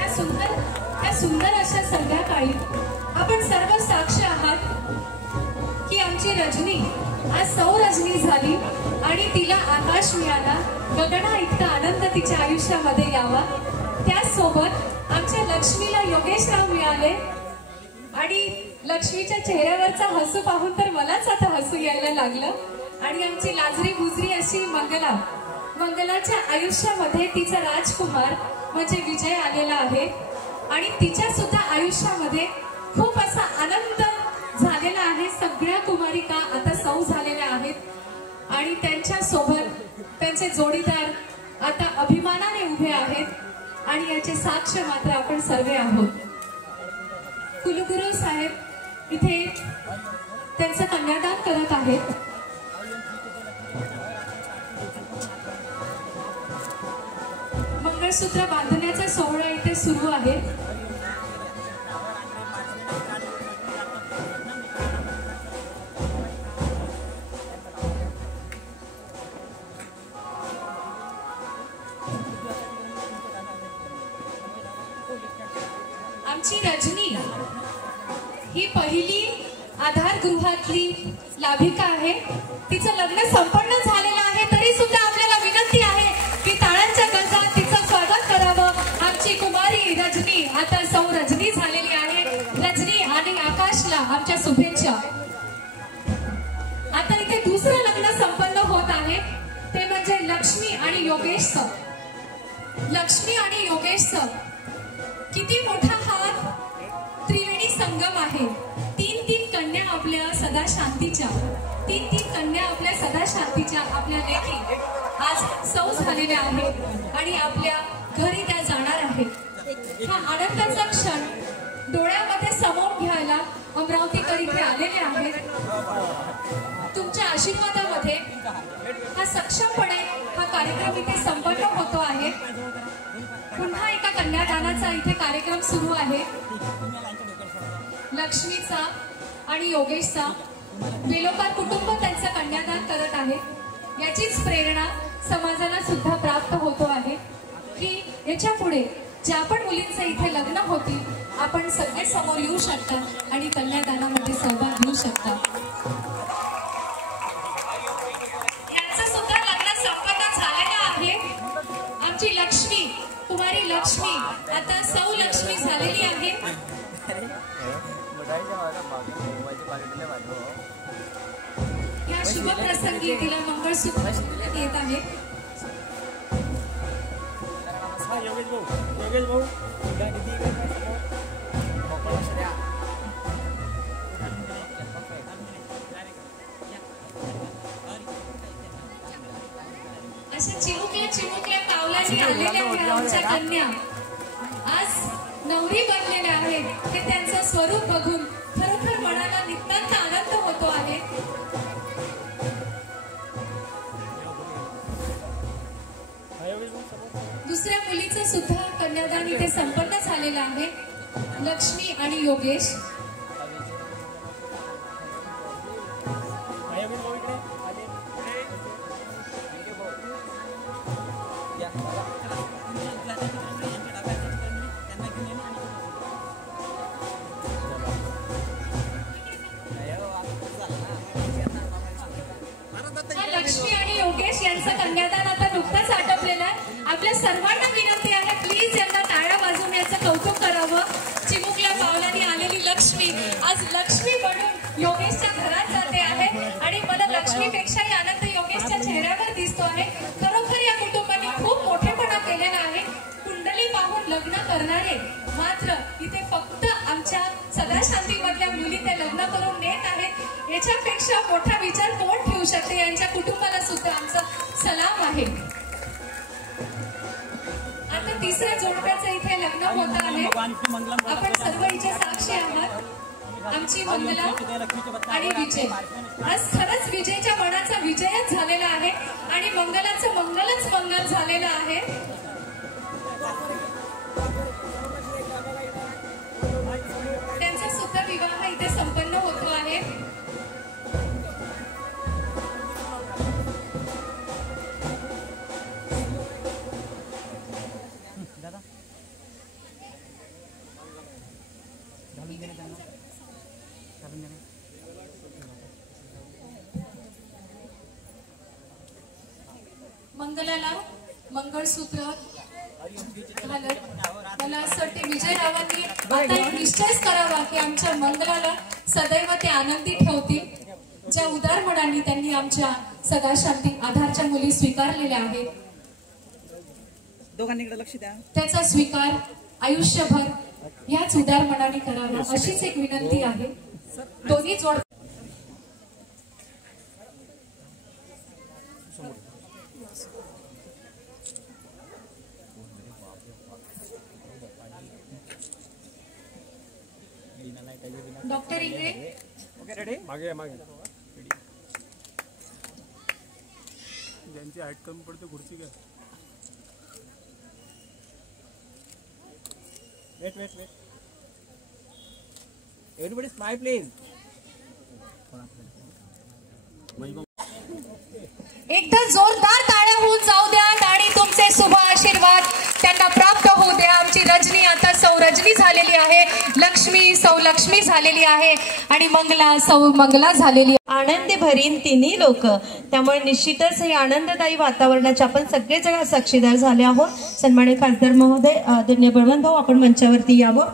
या सुंदर अशा संध्याकाळी आपण सर्व साक्ष आहात की आमची रजनी आज सौ रजनी झाली आणि तिला आकाश मिळाला. गगना इतका आनंद तिच्या आयुष्यामध्ये यावा. त्याचसोबत आमच्या लक्ष्मीला योगेशराव मिळाले आणि लक्ष्मीच्या चेहऱ्यावरचा हसू पाहून तर मलाच आता हसू यायला लागलं. आणि आमची लाजरी गुजरी अशी मंगलाच्या आयुष्यामध्ये तिचा राजकुमार म्हणजे विजय आलेला आहे आणि तिच्या सुद्धा आयुष्यामध्ये खूप असा आनंद झालेला आहे. सगळ्या कुमारिका आता सौ झालेल्या आहेत आणि त्यांच्या सोबत त्यांचे जोडीदार आता अभिमानाने उभे आहेत आणि याचे साक्ष मात्र आपण सर्व आहोत. कुलगुरू साहेब इथे त्यांचं कन्यादान करत आहेत. मंगळसूत्र बांधण्याचा सोहळा इथे सुरू आहे. आमची रजनी ही पहिली आधार गृहातली लाभिका आहे. तिचं लग्न संपन्न झालेलं आहे तरी सुद्धा आपल्याला विनंती आहे की टाळ्यांच्या गजरात तिचं स्वागत करावं. आमची कुमारी रजनी आता सौ रजनी झालेली आहे. रजनी आणि आकाशला आमच्या शुभेच्छा. म्हणजे लक्ष्मी आणि योगेश सर. लक्ष्मी आणि योगेश सर, किती मोठा हा त्रिवेणी संगम आहे. 3 कन्या आपल्या सदा शांतीच्या, 3 कन्या आपल्या सदा शांतीच्या आपल्या लेकी आज सौ झालेल्या आहेत आणि आपल्या घरी त्या जाणार आहेत. हा आनंदाचा क्षण डोळ्यामध्ये सामावून घ्यायला अमरावतीकर इथे आलेले आहेत. तुमच्या आशीर्वादामध्ये हा सक्षमपणे हा कार्यक्रम इथे संपन्न होतो आहे. पुन्हा एका कन्यादानाचा इथे कार्यक्रम सुरू आहे. लक्ष्मीचा आणि योगेशचा बेलोकार कुटुंब त्यांचं कन्यादान करत आहे. याचीच प्रेरणा समाजाला सुद्धा प्राप्त होतो आहे की याच्या पुढे ज्या पण मुलींचे इथे लग्न होतील आपण सगळे समोर येऊ शकता आणि कन्यादानामध्ये सहभाग घेऊ शकता. यांचं सुद्धा लग्न संपन्न झालेलं आहे. आमची लक्ष्मी, कुमारी लक्ष्मी आता सौ लक्ष्मी झालेली आहे. या शुभ प्रसंगी तिला मंगळसूत्र येत आहे. अशा चिमुकल्या पावलांनी आलेल्या ह्या आमच्या कन्या आज नवरी बनलेल्या आहेत. हे त्यांचं स्वरूप बघून खरोखर मनाला नितांत आनंद होतो आहे. दुसऱ्या मुलीचं सुद्धा कन्यादान इथे संपन्न झालेलं आहे. लक्ष्मी आणि योगेश. लक्ष्मी आणि योगेश यांचं कन्यादान आता नुकतंच आटोपलेलं आहे. आपल्या सर्वांना विनंती आहे प्लीज यांना टाळ्या वाजवून याचं कौतुक करावं. चिमुकल्या पावलांनी आलेली लक्ष्मी आज लक्ष्मी बनून योगेशच्या घरात जाते आहे आणि मला लक्ष्मीपेक्षाही आनंद योगेशच्या चेहऱ्यावर दिसतो आहे. खरोखर या कुटुंबाने खूप मोठेपणा केलेला आहे. कुंडली पाहून लग्न करणारे मात्र इथे फक्त आमच्या सदा शांतीमधल्या मुली ते लग्न करून नेत आहेत. याच्यापेक्षा मोठा विचार कोण ठेवू शकते. यांच्या कुटुंबाला सुद्धा आमचा सलाम आहे. आता तिसऱ्या जोडप्याचं इथे लग्न होत आहे. आपण सर्व इथे साक्षी आहात. आमची मंगला आणि विजय. आज खरंच विजयच्या मनाचा विजयच झालेला आहे आणि मंगलाचं मंगलच मंगल झालेलं आहे. त्यांचा सुद्धा विवाह इथे संपन्न होतो आहे. मंगलाला मंगळसूत्र घालत मला असं वाटते विजयरावांनी आता एक निश्चयच करावा की आमच्या मंगलाला सदैव ते आनंदी ठेवतील. ज्या उदार मनांनी त्यांनी आमच्या सदा शांती आधारच्या मुली स्वीकारलेल्या आहेत दोघांनीकडे लक्ष द्या. त्याचा स्वीकार आयुष्यभर याच उदार मनाने करावा अशीच एक विनंती आहे. दोन्ही जोड डॉक्टर इंग्रे मागे मागे ज्यांची हाईट कमी पडते खुर्ची घ्या. Wait wait wait everybody smile please. एकदा जोरदार टाळ्या होऊन जाऊ द्या आणि तुमचे शुभ आशीर्वाद त्यांना प्राप्त होऊ द्या. आमची रजनी आता सौ रजनी झालेली आहे. लक्ष्मी सौ लक्ष्मी झालेली आहे आणि मंगला सौ मंगला झालेली. आनंदी भरीन तिन्ही लोक. त्यामुळे निश्चितच हे आनंददायी वातावरणाचे आपण सगळेजण साक्षीदार झाले आहोत. सन्माननीय खासदार महोदय आदरणीय बळवंत भाऊ आपण मंचावरती यावं.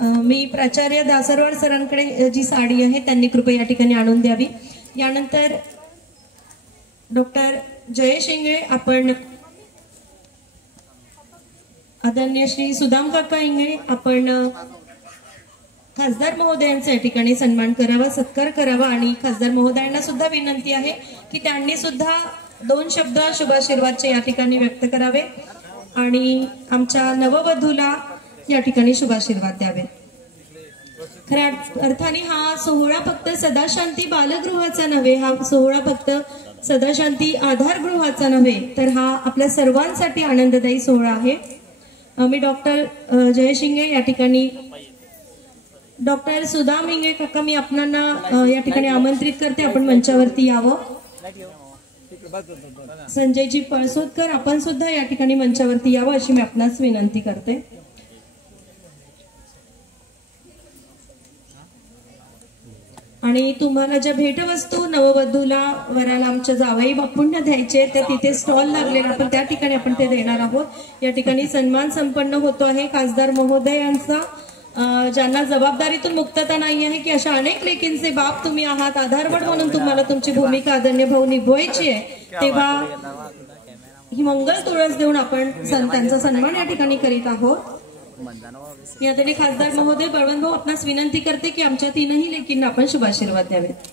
मी प्राचार्य दासरवाड सरांकडे जी साडी आहे त्यांनी कृपया या ठिकाणी आणून द्यावी. यानंतर डॉक्टर जयेश इंगळे आपण आदरणीय श्री सुदाम काका इंगळे आपण खासदार महोदयांचा या ठिकाणी सन्मान करावा, सत्कार करावा आणि खासदार महोदयांना सुद्धा विनंती आहे की त्यांनी सुद्धा 2 शब्द शुभाशीर्वादचे या ठिकाणी व्यक्त करावे आणि आमच्या नववधूला या ठिकाणी शुभाशीर्वाद द्यावे. खऱ्या अर्थाने हा सोहळा फक्त सदाशांती बालगृहाचा नव्हे, हा सोहळा फक्त सदाशांती आधारगृहाचा नव्हे, तर हा आपल्या सर्वांसाठी आनंददायी सोहळा आहे. मी डॉक्टर जयेश इंगळे या ठिकाणी डॉक्टर सुदाम इंगळे काका मी आपणांना या ठिकाणी आमंत्रित करते, आपण मंचावरती यावं. संजयजी पळसोदकर आपण सुद्धा या ठिकाणी मंचावरती यावं अशी मी आपणास विनंती करते. आणि तुम्हाला ज्या भेटवस्तू नववधूला वराला आमच्या जावई बापूंना द्यायचे तर तिथे स्टॉल लागलेला आपण त्या ठिकाणी आपण ते देणार आहोत. या ठिकाणी सन्मान संपन्न होतो आहे खासदार महोदयांचा, ज्यांना जबाबदारीतून मुक्तता नाही आहे की अशा अनेक लेकींचे बाप तुम्ही आहात, आधारवड म्हणून तुम्हाला तुमची भूमिका आदरणीय भाऊ निभवायची आहे. तेव्हा ही मंगल तुळस देऊन आपण त्यांचा सन्मान या ठिकाणी करीत आहोत. या ठिकाणी खासदार महोदय बळवंत भाऊ आपणास विनंती करते की आमच्या 3ही लेकींना आपण शुभाशीर्वाद द्यावेत.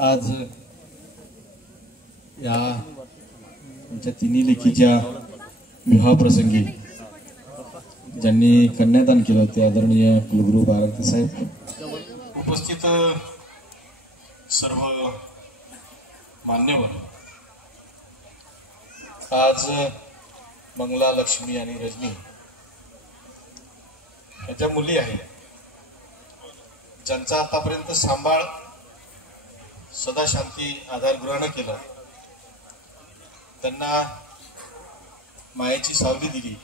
आज या आमच्या 3 लेकीच्या विवाहप्रसंगी ज्यांनी कन्यादान केलं ते आदरणीय कुलगुरू बारागते साहेब, उपस्थित सर्व मान्यवर, आज मंगला, लक्ष्मी आणि रजनी याच्या मुली आहेत ज्यांचा आतापर्यंत सांभाळ सदाशांती आधारगृहानं केला. त्यांना मायेची सावली दिली,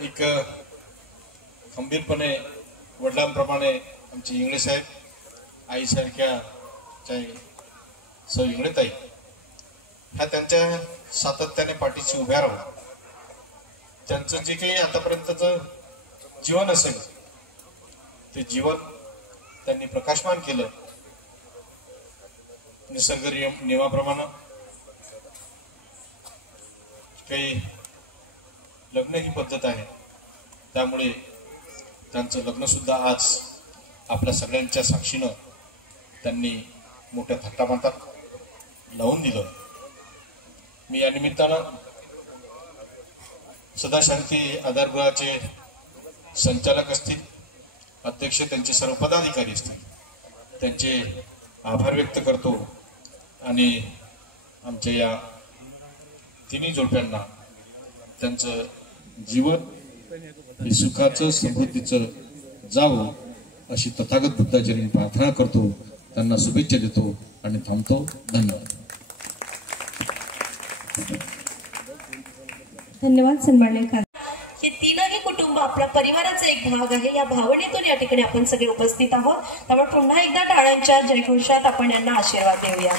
एक खंबीरपणे वडिलांप्रमाणे आमचे इंगळे साहेब, आईसारख्या सौ इंगळेताई ह्या त्यांच्या सातत्याने पाठीशी उभ्या राहून त्यांचं जे काही आतापर्यंतचं जीवन असेल ते जीवन त्यांनी प्रकाशमान केलं. निसर्ग नियमाप्रमाणे काही लग्न ही पद्धत आहे, त्यामुळे त्यांचं लग्न सुद्धा आज आपल्या सगळ्यांच्या साक्षीनं त्यांनी मोठ्या थाटामाटात लावून दिलं. मी या निमित्तानं सदाशांती आधारगृहाचे संचालक असतील, अध्यक्ष, त्यांचे सर्व पदाधिकारी असतील, त्यांचे आभार व्यक्त करतो आणि आमच्या या 3 जोडप्यांना त्यांचं जीवन हे सुखाचं समृद्धीचं जावं अशी तथागत बुद्धाचरणी प्रार्थना करतो, त्यांना शुभेच्छा देतो आणि थांबतो. धन्यवाद. धन्यवाद. सन्माननीय खासदार, हे 3ही कुटुंब आपल्या परिवाराचा एक भाग आहे. या भावनेतून या ठिकाणी आपण सगळे उपस्थित आहोत. त्यामुळे पुन्हा एकदा टाळ्यांच्या जयघोषात आपण यांना आशीर्वाद देऊया.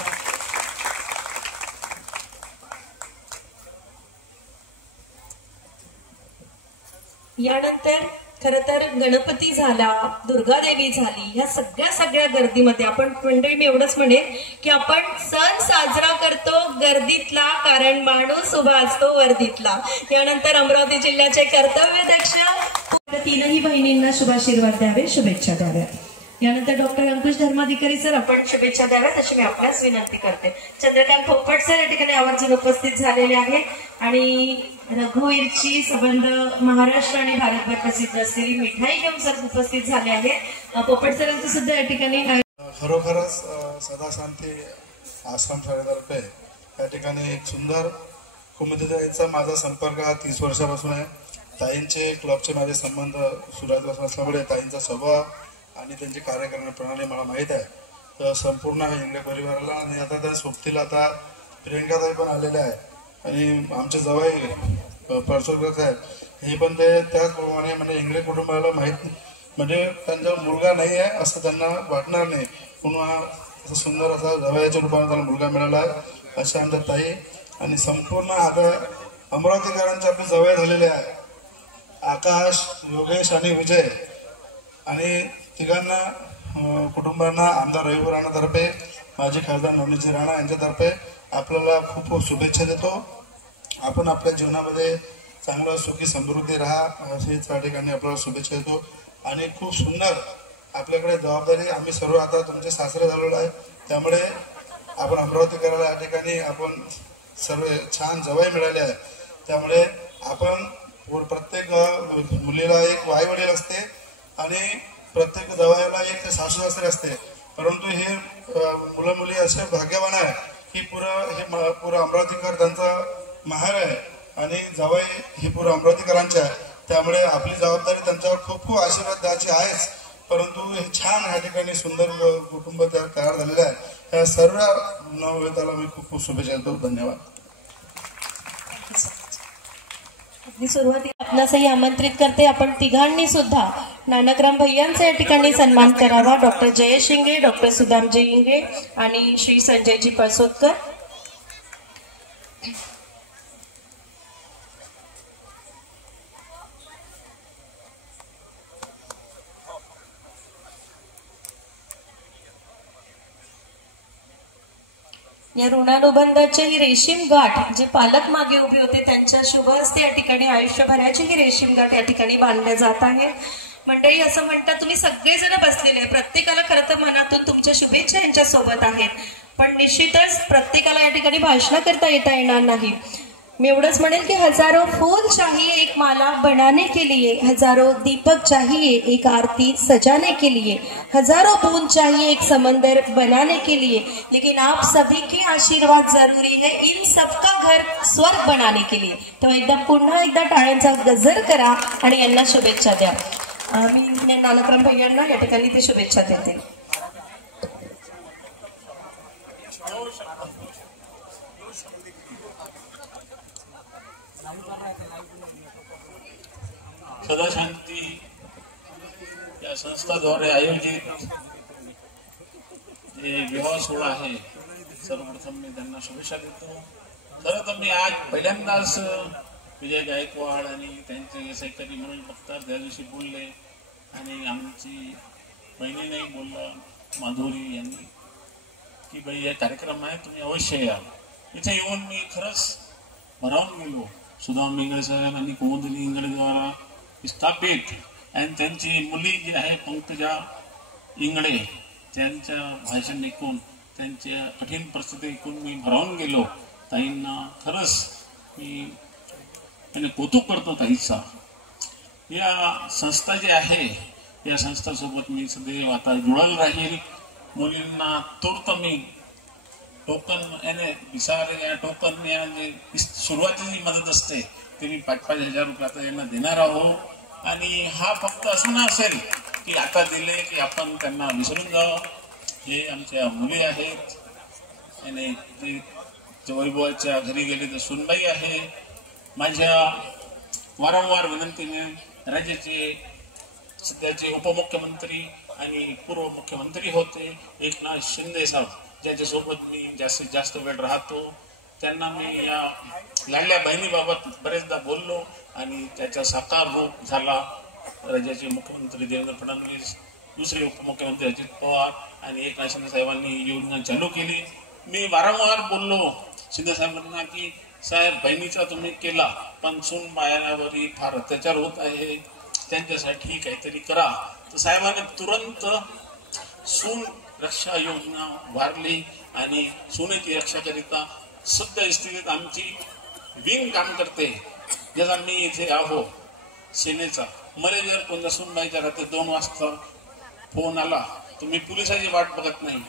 यानंतर खर तर गणपती झाला, दुर्गादेवी झाली, या सगळ्या गर्दीमध्ये आपण मंडळी मी एवढंच म्हणेन की आपण सण साजरा करतो गर्दीतला, कारण माणूस उभा असतो वर्दीतला. यानंतर अमरावती जिल्ह्याचे कर्तव्यदक्ष 3ही बहिणींना शुभाशीर्वाद द्यावे, शुभेच्छा द्याव्यात. यानंतर डॉक्टर अंकुश धर्माधिकारी सर आपण शुभेच्छा द्याव्यात अशी मी आपल्यास विनंती करते. चंद्रकांत पोपट सर या ठिकाणी आवर्जून उपस्थित झालेले आहेत आणि रघुवीरची संबंध महाराष्ट्र आणि भारतभर प्रसिद्ध असलेली मिठाई घेऊन सर उपस्थित झाले आहेत. पोपट सरांचं सुद्धा या ठिकाणी खरोखरच सदाशांती आश्रम शाळेतर्फे या ठिकाणी एक सुंदर कुमुदिताईंचा माझा संपर्क हा 30 वर्षापासून आहे. ताईंचे क्लबचे माझे संबंध सुरुवातीपासून असल्यामुळे ताईंचा स्वभाव आणि त्यांची कार्य करण्याची प्रणाली मला माहीत आहे. तर संपूर्ण इंगळे परिवाराला आणि आता त्या सोबतीला आता प्रियंकाताई पण आलेल्या आहे आणि आमचे जवळ परसोदकर साहेब हे पण ते त्या कुटुंबाने म्हणजे इंगळे कुटुंबाला माहीत म्हणजे त्यांचा मुलगा नाही आहे असं त्यांना वाटणार नाही. पुन्हा असं सुंदर असा जवयाच्या रूपाने त्याला मुलगा मिळाला आहे अशा आमच्या ताई आणि संपूर्ण आता अमरावतीकरांचे आपले जवळ झालेले आहे आकाश, योगेश आणि विजय आणि तिघांना कुटुंबांना आमदार रविवार राणातर्फे माजी खासदार नवनीतजी राणा यांच्यातर्फे आपल्याला खूप खूप शुभेच्छा देतो. आपण आपल्या जीवनामध्ये चांगलं सुखी समृद्धी राहा अशी त्या ठिकाणी आपल्याला शुभेच्छा देतो. आणि खूप सुंदर आपल्याकडे जबाबदारी आम्ही सर्व आता तुमचे सासरे झालेलो आहे त्यामुळे आपण अमरावतीकराला या ठिकाणी आपण सर्व छान जवळ मिळाले आहे त्यामुळे आपण प्रत्येक मुलीला एक आई वडील असते आणि प्रत्येक जवळला एक सासू सासरे असते परंतु हे मुलं मुली असे भाग्यवान आहे की पुरं अमरावतीकर त्यांचा महार आहे आणि जवळ ही पुरं अमरावतीकरांचे आहे त्यामुळे आपली जबाबदारी त्यांच्यावर खूप खूप आशीर्वाद द्यायची आहेच परंतु हे छान या ठिकाणी सुंदर कुटुंब तयार झालेलं आहे या सर्व नवविवाहिताला मी खूप खूप शुभेच्छा देतो. धन्यवाद. अगदी सुरुवातीला आपणासही आमंत्रित करते आपण तिघांनी सुद्धा नानकराम भैयांचा या ठिकाणी सन्मान करावा. डॉक्टर जयेश शिंगे, डॉक्टर सुदामजी इंगे आणि श्री संजयजी पळसोदकर. या ऋणानुबंधाचे ही रेशीम गाठ जे पालक मागे उभे होते त्यांच्या शुभ हस्ते या ठिकाणी आयुष्यभराची ही रेशीम गाठ या ठिकाणी बांधल्या जात आहे. मंडळी असं म्हणतात तुम्ही सगळेजण बसलेले प्रत्येकाला खरं तर मनातून तुमच्या शुभेच्छा यांच्या सोबत आहेत पण निश्चितच प्रत्येकाला या ठिकाणी भाषण करता येता येणार नाही. मैं एवढंच म्हणेल की हजारों फूल चाहिए एक माला बनाने के लिए, हजारों दीपक चाहिए एक आरती सजाने के लिए, हजारों बूंद चाहिए एक समंदर बनाने के लिए, लेकिन आप सभी के आशीर्वाद जरूरी है इन सबका घर स्वर्ग बनाने के लिए. तो पुन्हा एकदा टाळ्यांचा गजर करा आणि यांना शुभेच्छा द्या. मी नानकराम भैयांना या ठिकाणी ते शुभेच्छा देते. सदाशांती या संस्थाद्वारे आयोजित जे विवाह सोहळा आहे सर्वप्रथम मी त्यांना शुभेच्छा देतो. खरं तर मी आज पहिल्यांदाच विजय गायकवाड आणि त्यांचे सहकारी म्हणून बघतात त्या दिवशी बोलले आणि आमची बहिणीनेही बोललं माधुरी यांनी की बाई हे कार्यक्रम आहे तुम्ही अवश्य या. इथे येऊन मी खरंच भरावून गेलो. सुदाम इंगळे साहेब आणि कुमुदिनी इंगळेद्वारा स्थापित आणि त्यांची मुली जी आहे पंकजा इंगळे त्यांच्या भाषण ऐकून त्यांच्या कठीण परिस्थिती ऐकून मी भरावून गेलो. ताईंना खरंच मी त्याने कौतुक करतो ताईचा. या संस्था जी आहे या संस्थासोबत मी सदैव आता जुळल राहील. मुलींना तूर्त मी टोकन याने विचार या टोकन या जे सुरुवातीची मदत असते ते मी 5,000 रुपये आता यांना देणार आहोत. आणि हा फक्त असं ना असेल की आता दिले की आपण त्यांना विसरून जावं. हे आमच्या मुली आहेत आणि ते वैभवाच्या घरी गेले तर सुनबाई आहे. माझ्या वारंवार विनंतीने राज्याचे सध्याचे उपमुख्यमंत्री आणि पूर्व मुख्यमंत्री होते एकनाथ शिंदे साहेब ज्याच्यासोबत मी जास्तीत जास्त वेळ राहतो त्यांना मी या लाडल्या बहिणीबाबत बरेचदा बोललो आणि त्याचा साकार रूप झाला. राज्याचे मुख्यमंत्री देवेंद्र फडणवीस, दुसरे उपमुख्यमंत्री अजित पवार आणि एकनाथ शिंदे साहेबांनी योजना चालू केली. मी वारंवार बोललो शिंदे साहेबांना की साहेब बहिणीचा तुम्ही केला पण सून बायावरही फार अत्याचार होत आहे त्यांच्यासाठी काहीतरी करा. तर साहेबांनी तुरंत सून रक्षा योजना उभारली आणि सुनेची रक्षा करिता सध्या स्थितीत आमची विंग काम करते. ज्याचा मी इथे आहो सेनेचा. मला जर कोणत्या सुनबाईच्या रात्री 2 वाजता फोन आला तर मी पोलिसाची वाट बघत नाही.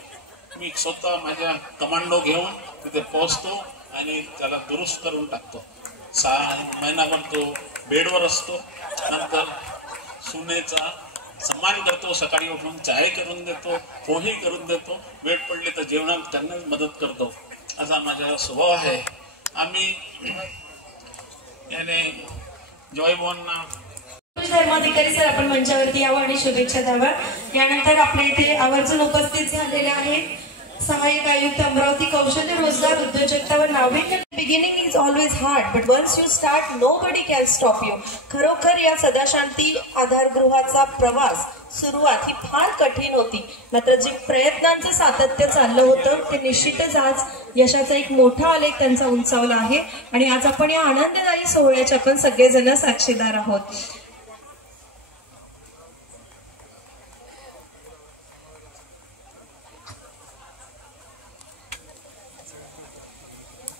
मी स्वतः माझ्या कमांडो घेऊन तिथे पोहोचतो आणि त्याला दुरुस्त करून टाकतो. 6 महिनाभर तो बेडवर असतो. नंतर सुनेचा सन्मान करतो. सकाळी उठून चाय करून देतो, पोहे करून देतो. वेळ पडले तर जेवणात त्यांनाच मदत करतो. असा माझा स्वभाव आहे. आम्ही याने जॉयबॉनना धर्माधिकारी सर आपण मंचावरती यावं आणि शुभेच्छा द्याव्या. यानंतर आपल्या इथे आवर्जून उपस्थित झालेले आहेत सहाय्यक आयुक्त अमरावती कौशल्य रोजगार उद्योजकतावर नाविन्य. Beginning is always hard but once you start nobody can stop you. खरोखर या सदाशांती आधारगृहाचा प्रवास सुरुवात ही फार कठीण होती, मात्र जे प्रयत्नांचं सातत्य चाललं होतं ते निश्चितच आज यशाचा एक मोठा आलेख त्यांचा उंचावला आहे. आणि आज आपण या आनंददायी सोहळ्याचे आपण सगळेजण साक्षीदार आहोत.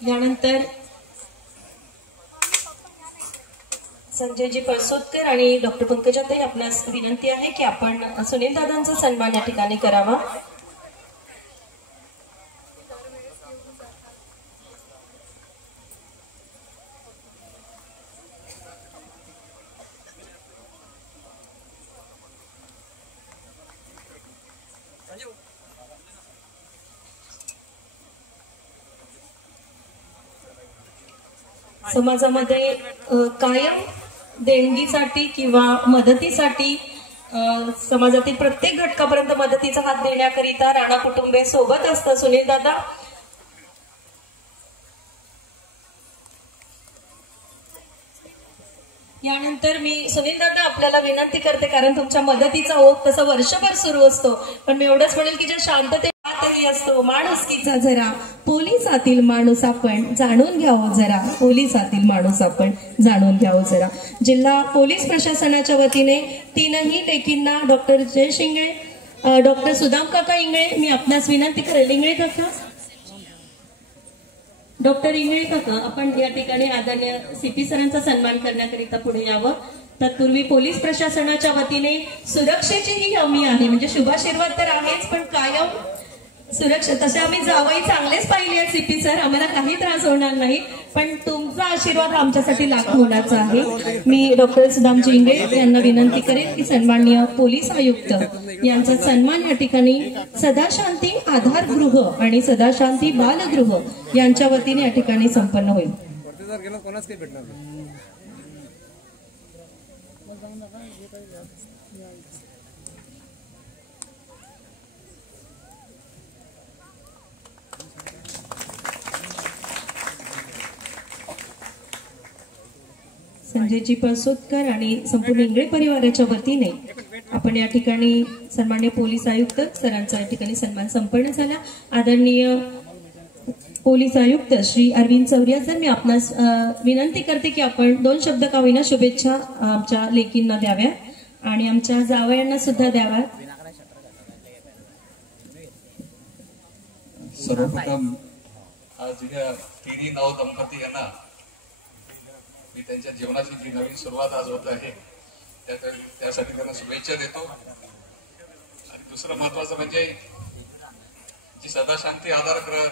यानंतर संजयजी परसोदकर आणि डॉक्टर पंकजाताई आपणास विनंती आहे की आपण सुनील दादांचा सन्मान या ठिकाणी करावा. समाजामध्ये कायम देणगीसाठी किंवा मदतीसाठी समाजातील प्रत्येक घटकापर्यंत मदतीचा हात देण्याकरिता राणा कुटुंबे सोबत असतं. सुनील दादा यानंतर मी सुनील दादा आपल्याला विनंती करते, कारण तुमच्या मदतीचा ओघ तसा वर्षभर सुरू असतो, पण मी एवढंच म्हणेल की ज्या शांततेतही असतो माणुसकीचा जरा पोलिसातील माणूस आपण जाणून घ्यावं जरा, पोलिसातील माणूस आपण जाणून घ्यावं जरा. जिल्हा पोलीस प्रशासनाच्या वतीने तीनही लेकींना डॉक्टर जयेश इंगळे, डॉक्टर सुदाम काका इंगळे, मी आपणास विनंती करेल इंगळे काका, डॉक्टर इंगळे काका आपण या ठिकाणी आदरणीय सीपी सरांचा सन्मान करण्याकरिता पुढे यावं. तत्पूर्वी पोलीस प्रशासनाच्या वतीने सुरक्षेची ही हमी आहे, म्हणजे शुभाशीर्वाद तर आहेच पण कायम सुरक्षा. तसे आम्ही जावई चांगलेच पाहिले आहेत सीपी सर, आम्हाला काही त्रास होणार नाही, पण तुमचा आशीर्वाद आमच्यासाठी लाख मोलाचा आहे. मी डॉक्टर सुदामजी इंगळे यांना विनंती करेन की सन्माननीय पोलीस आयुक्त यांचा सन्मान या ठिकाणी सदाशांती आधारगृह आणि सदाशांती बालगृह यांच्या वतीने या ठिकाणी संपन्न होईल. संजयजी परसोदकर आणि संपूर्ण इंगळे परिवाराच्या वतीने आपण या ठिकाणी सन्माननीय पोलीस आयुक्त सरांचा या ठिकाणी सन्मान संपन्न झाला. आदरणीय पोलीस आयुक्त श्री अरविंद चौरिया सर, मी आपणास विनंती करते की आपण 2 शब्द का होईना शुभेच्छा आमच्या लेकींना द्याव्या आणि आमच्या जावयांना सुद्धा द्याव्या. सर्वप्रथम आज या तिन्ही नव दंपती यांना मी त्यांच्या जीवनाची जी नवीन सुरुवात आज होत आहे त्यासाठी त्यांना शुभेच्छा देतो. आणि दुसरं महत्वाचं म्हणजे जी सदाशांती आधारगृह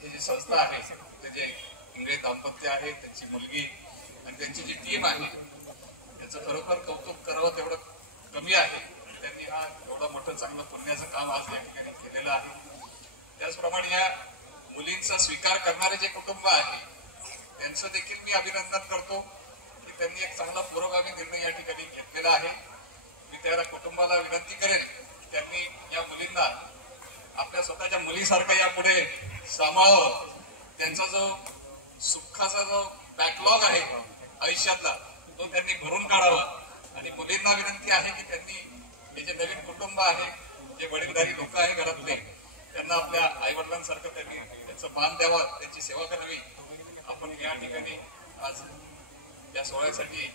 ही जी संस्था आहे, ते जे इंगळे दाम्पत्य आहे, त्यांची मुलगी आणि त्यांची जी टीम आहे, त्याचं खरोखर कौतुक करावं तेवढं कमी आहे. त्यांनी हा एवढं मोठं चांगलं पुण्याचं काम आज या ठिकाणी केलेलं आहे. त्याचप्रमाणे या मुलींचा स्वीकार करणारे जे कुटुंब आहे त्यांचं देखील मी अभिनंदन करतो की त्यांनी एक चांगला पुरोगामी निर्णय या ठिकाणी घेतलेला आहे. मी त्या कुटुंबाला विनंती करेन की त्यांनी या मुलींना आपल्या स्वतःच्या मुलीसारखं यापुढे सांभाळावं. त्यांचा जो सुखाचा जो बॅकलॉग आहे आयुष्यातला तो त्यांनी भरून काढावा. आणि मुलींना विनंती आहे की त्यांनी हे जे नवीन कुटुंब आहे, जे वडीलधारी लोक आहे घरातले, त्यांना आपल्या आई वडिलांसारखं त्यांनी त्यांचं मान द्यावा, त्यांची सेवा करावी. आपण या ठिकाणी आज या सोहळ्यासाठी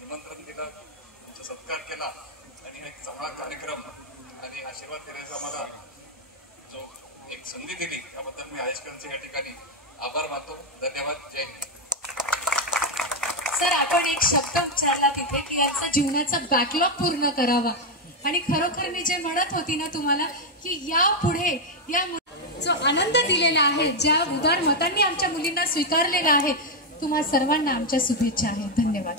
निमंत्रण दिलं, त्यांचा सत्कार केला आणि एक चांगला कार्यक्रम आणि आशीर्वाद देण्याचा मला जो एक संधी दिली त्याबद्दल मी आयस्करचे या ठिकाणी आभार मानतो. धन्यवाद. जय हिंद. सर, आपण एक शब्द उच्चारला तिथे की यांचा जीवनाचा बॅकलॉग पूर्ण करावा आणि खरोखर मी जे म्हणत होती ना तुम्हाला की या पुढे या जो आनंद दिलेला आहे, ज्या उदार मतांनी आमच्या मुलींना स्वीकारलेला आहे, तुम्हा सर्वांना आमच्या शुभेच्छा आहेत. धन्यवाद.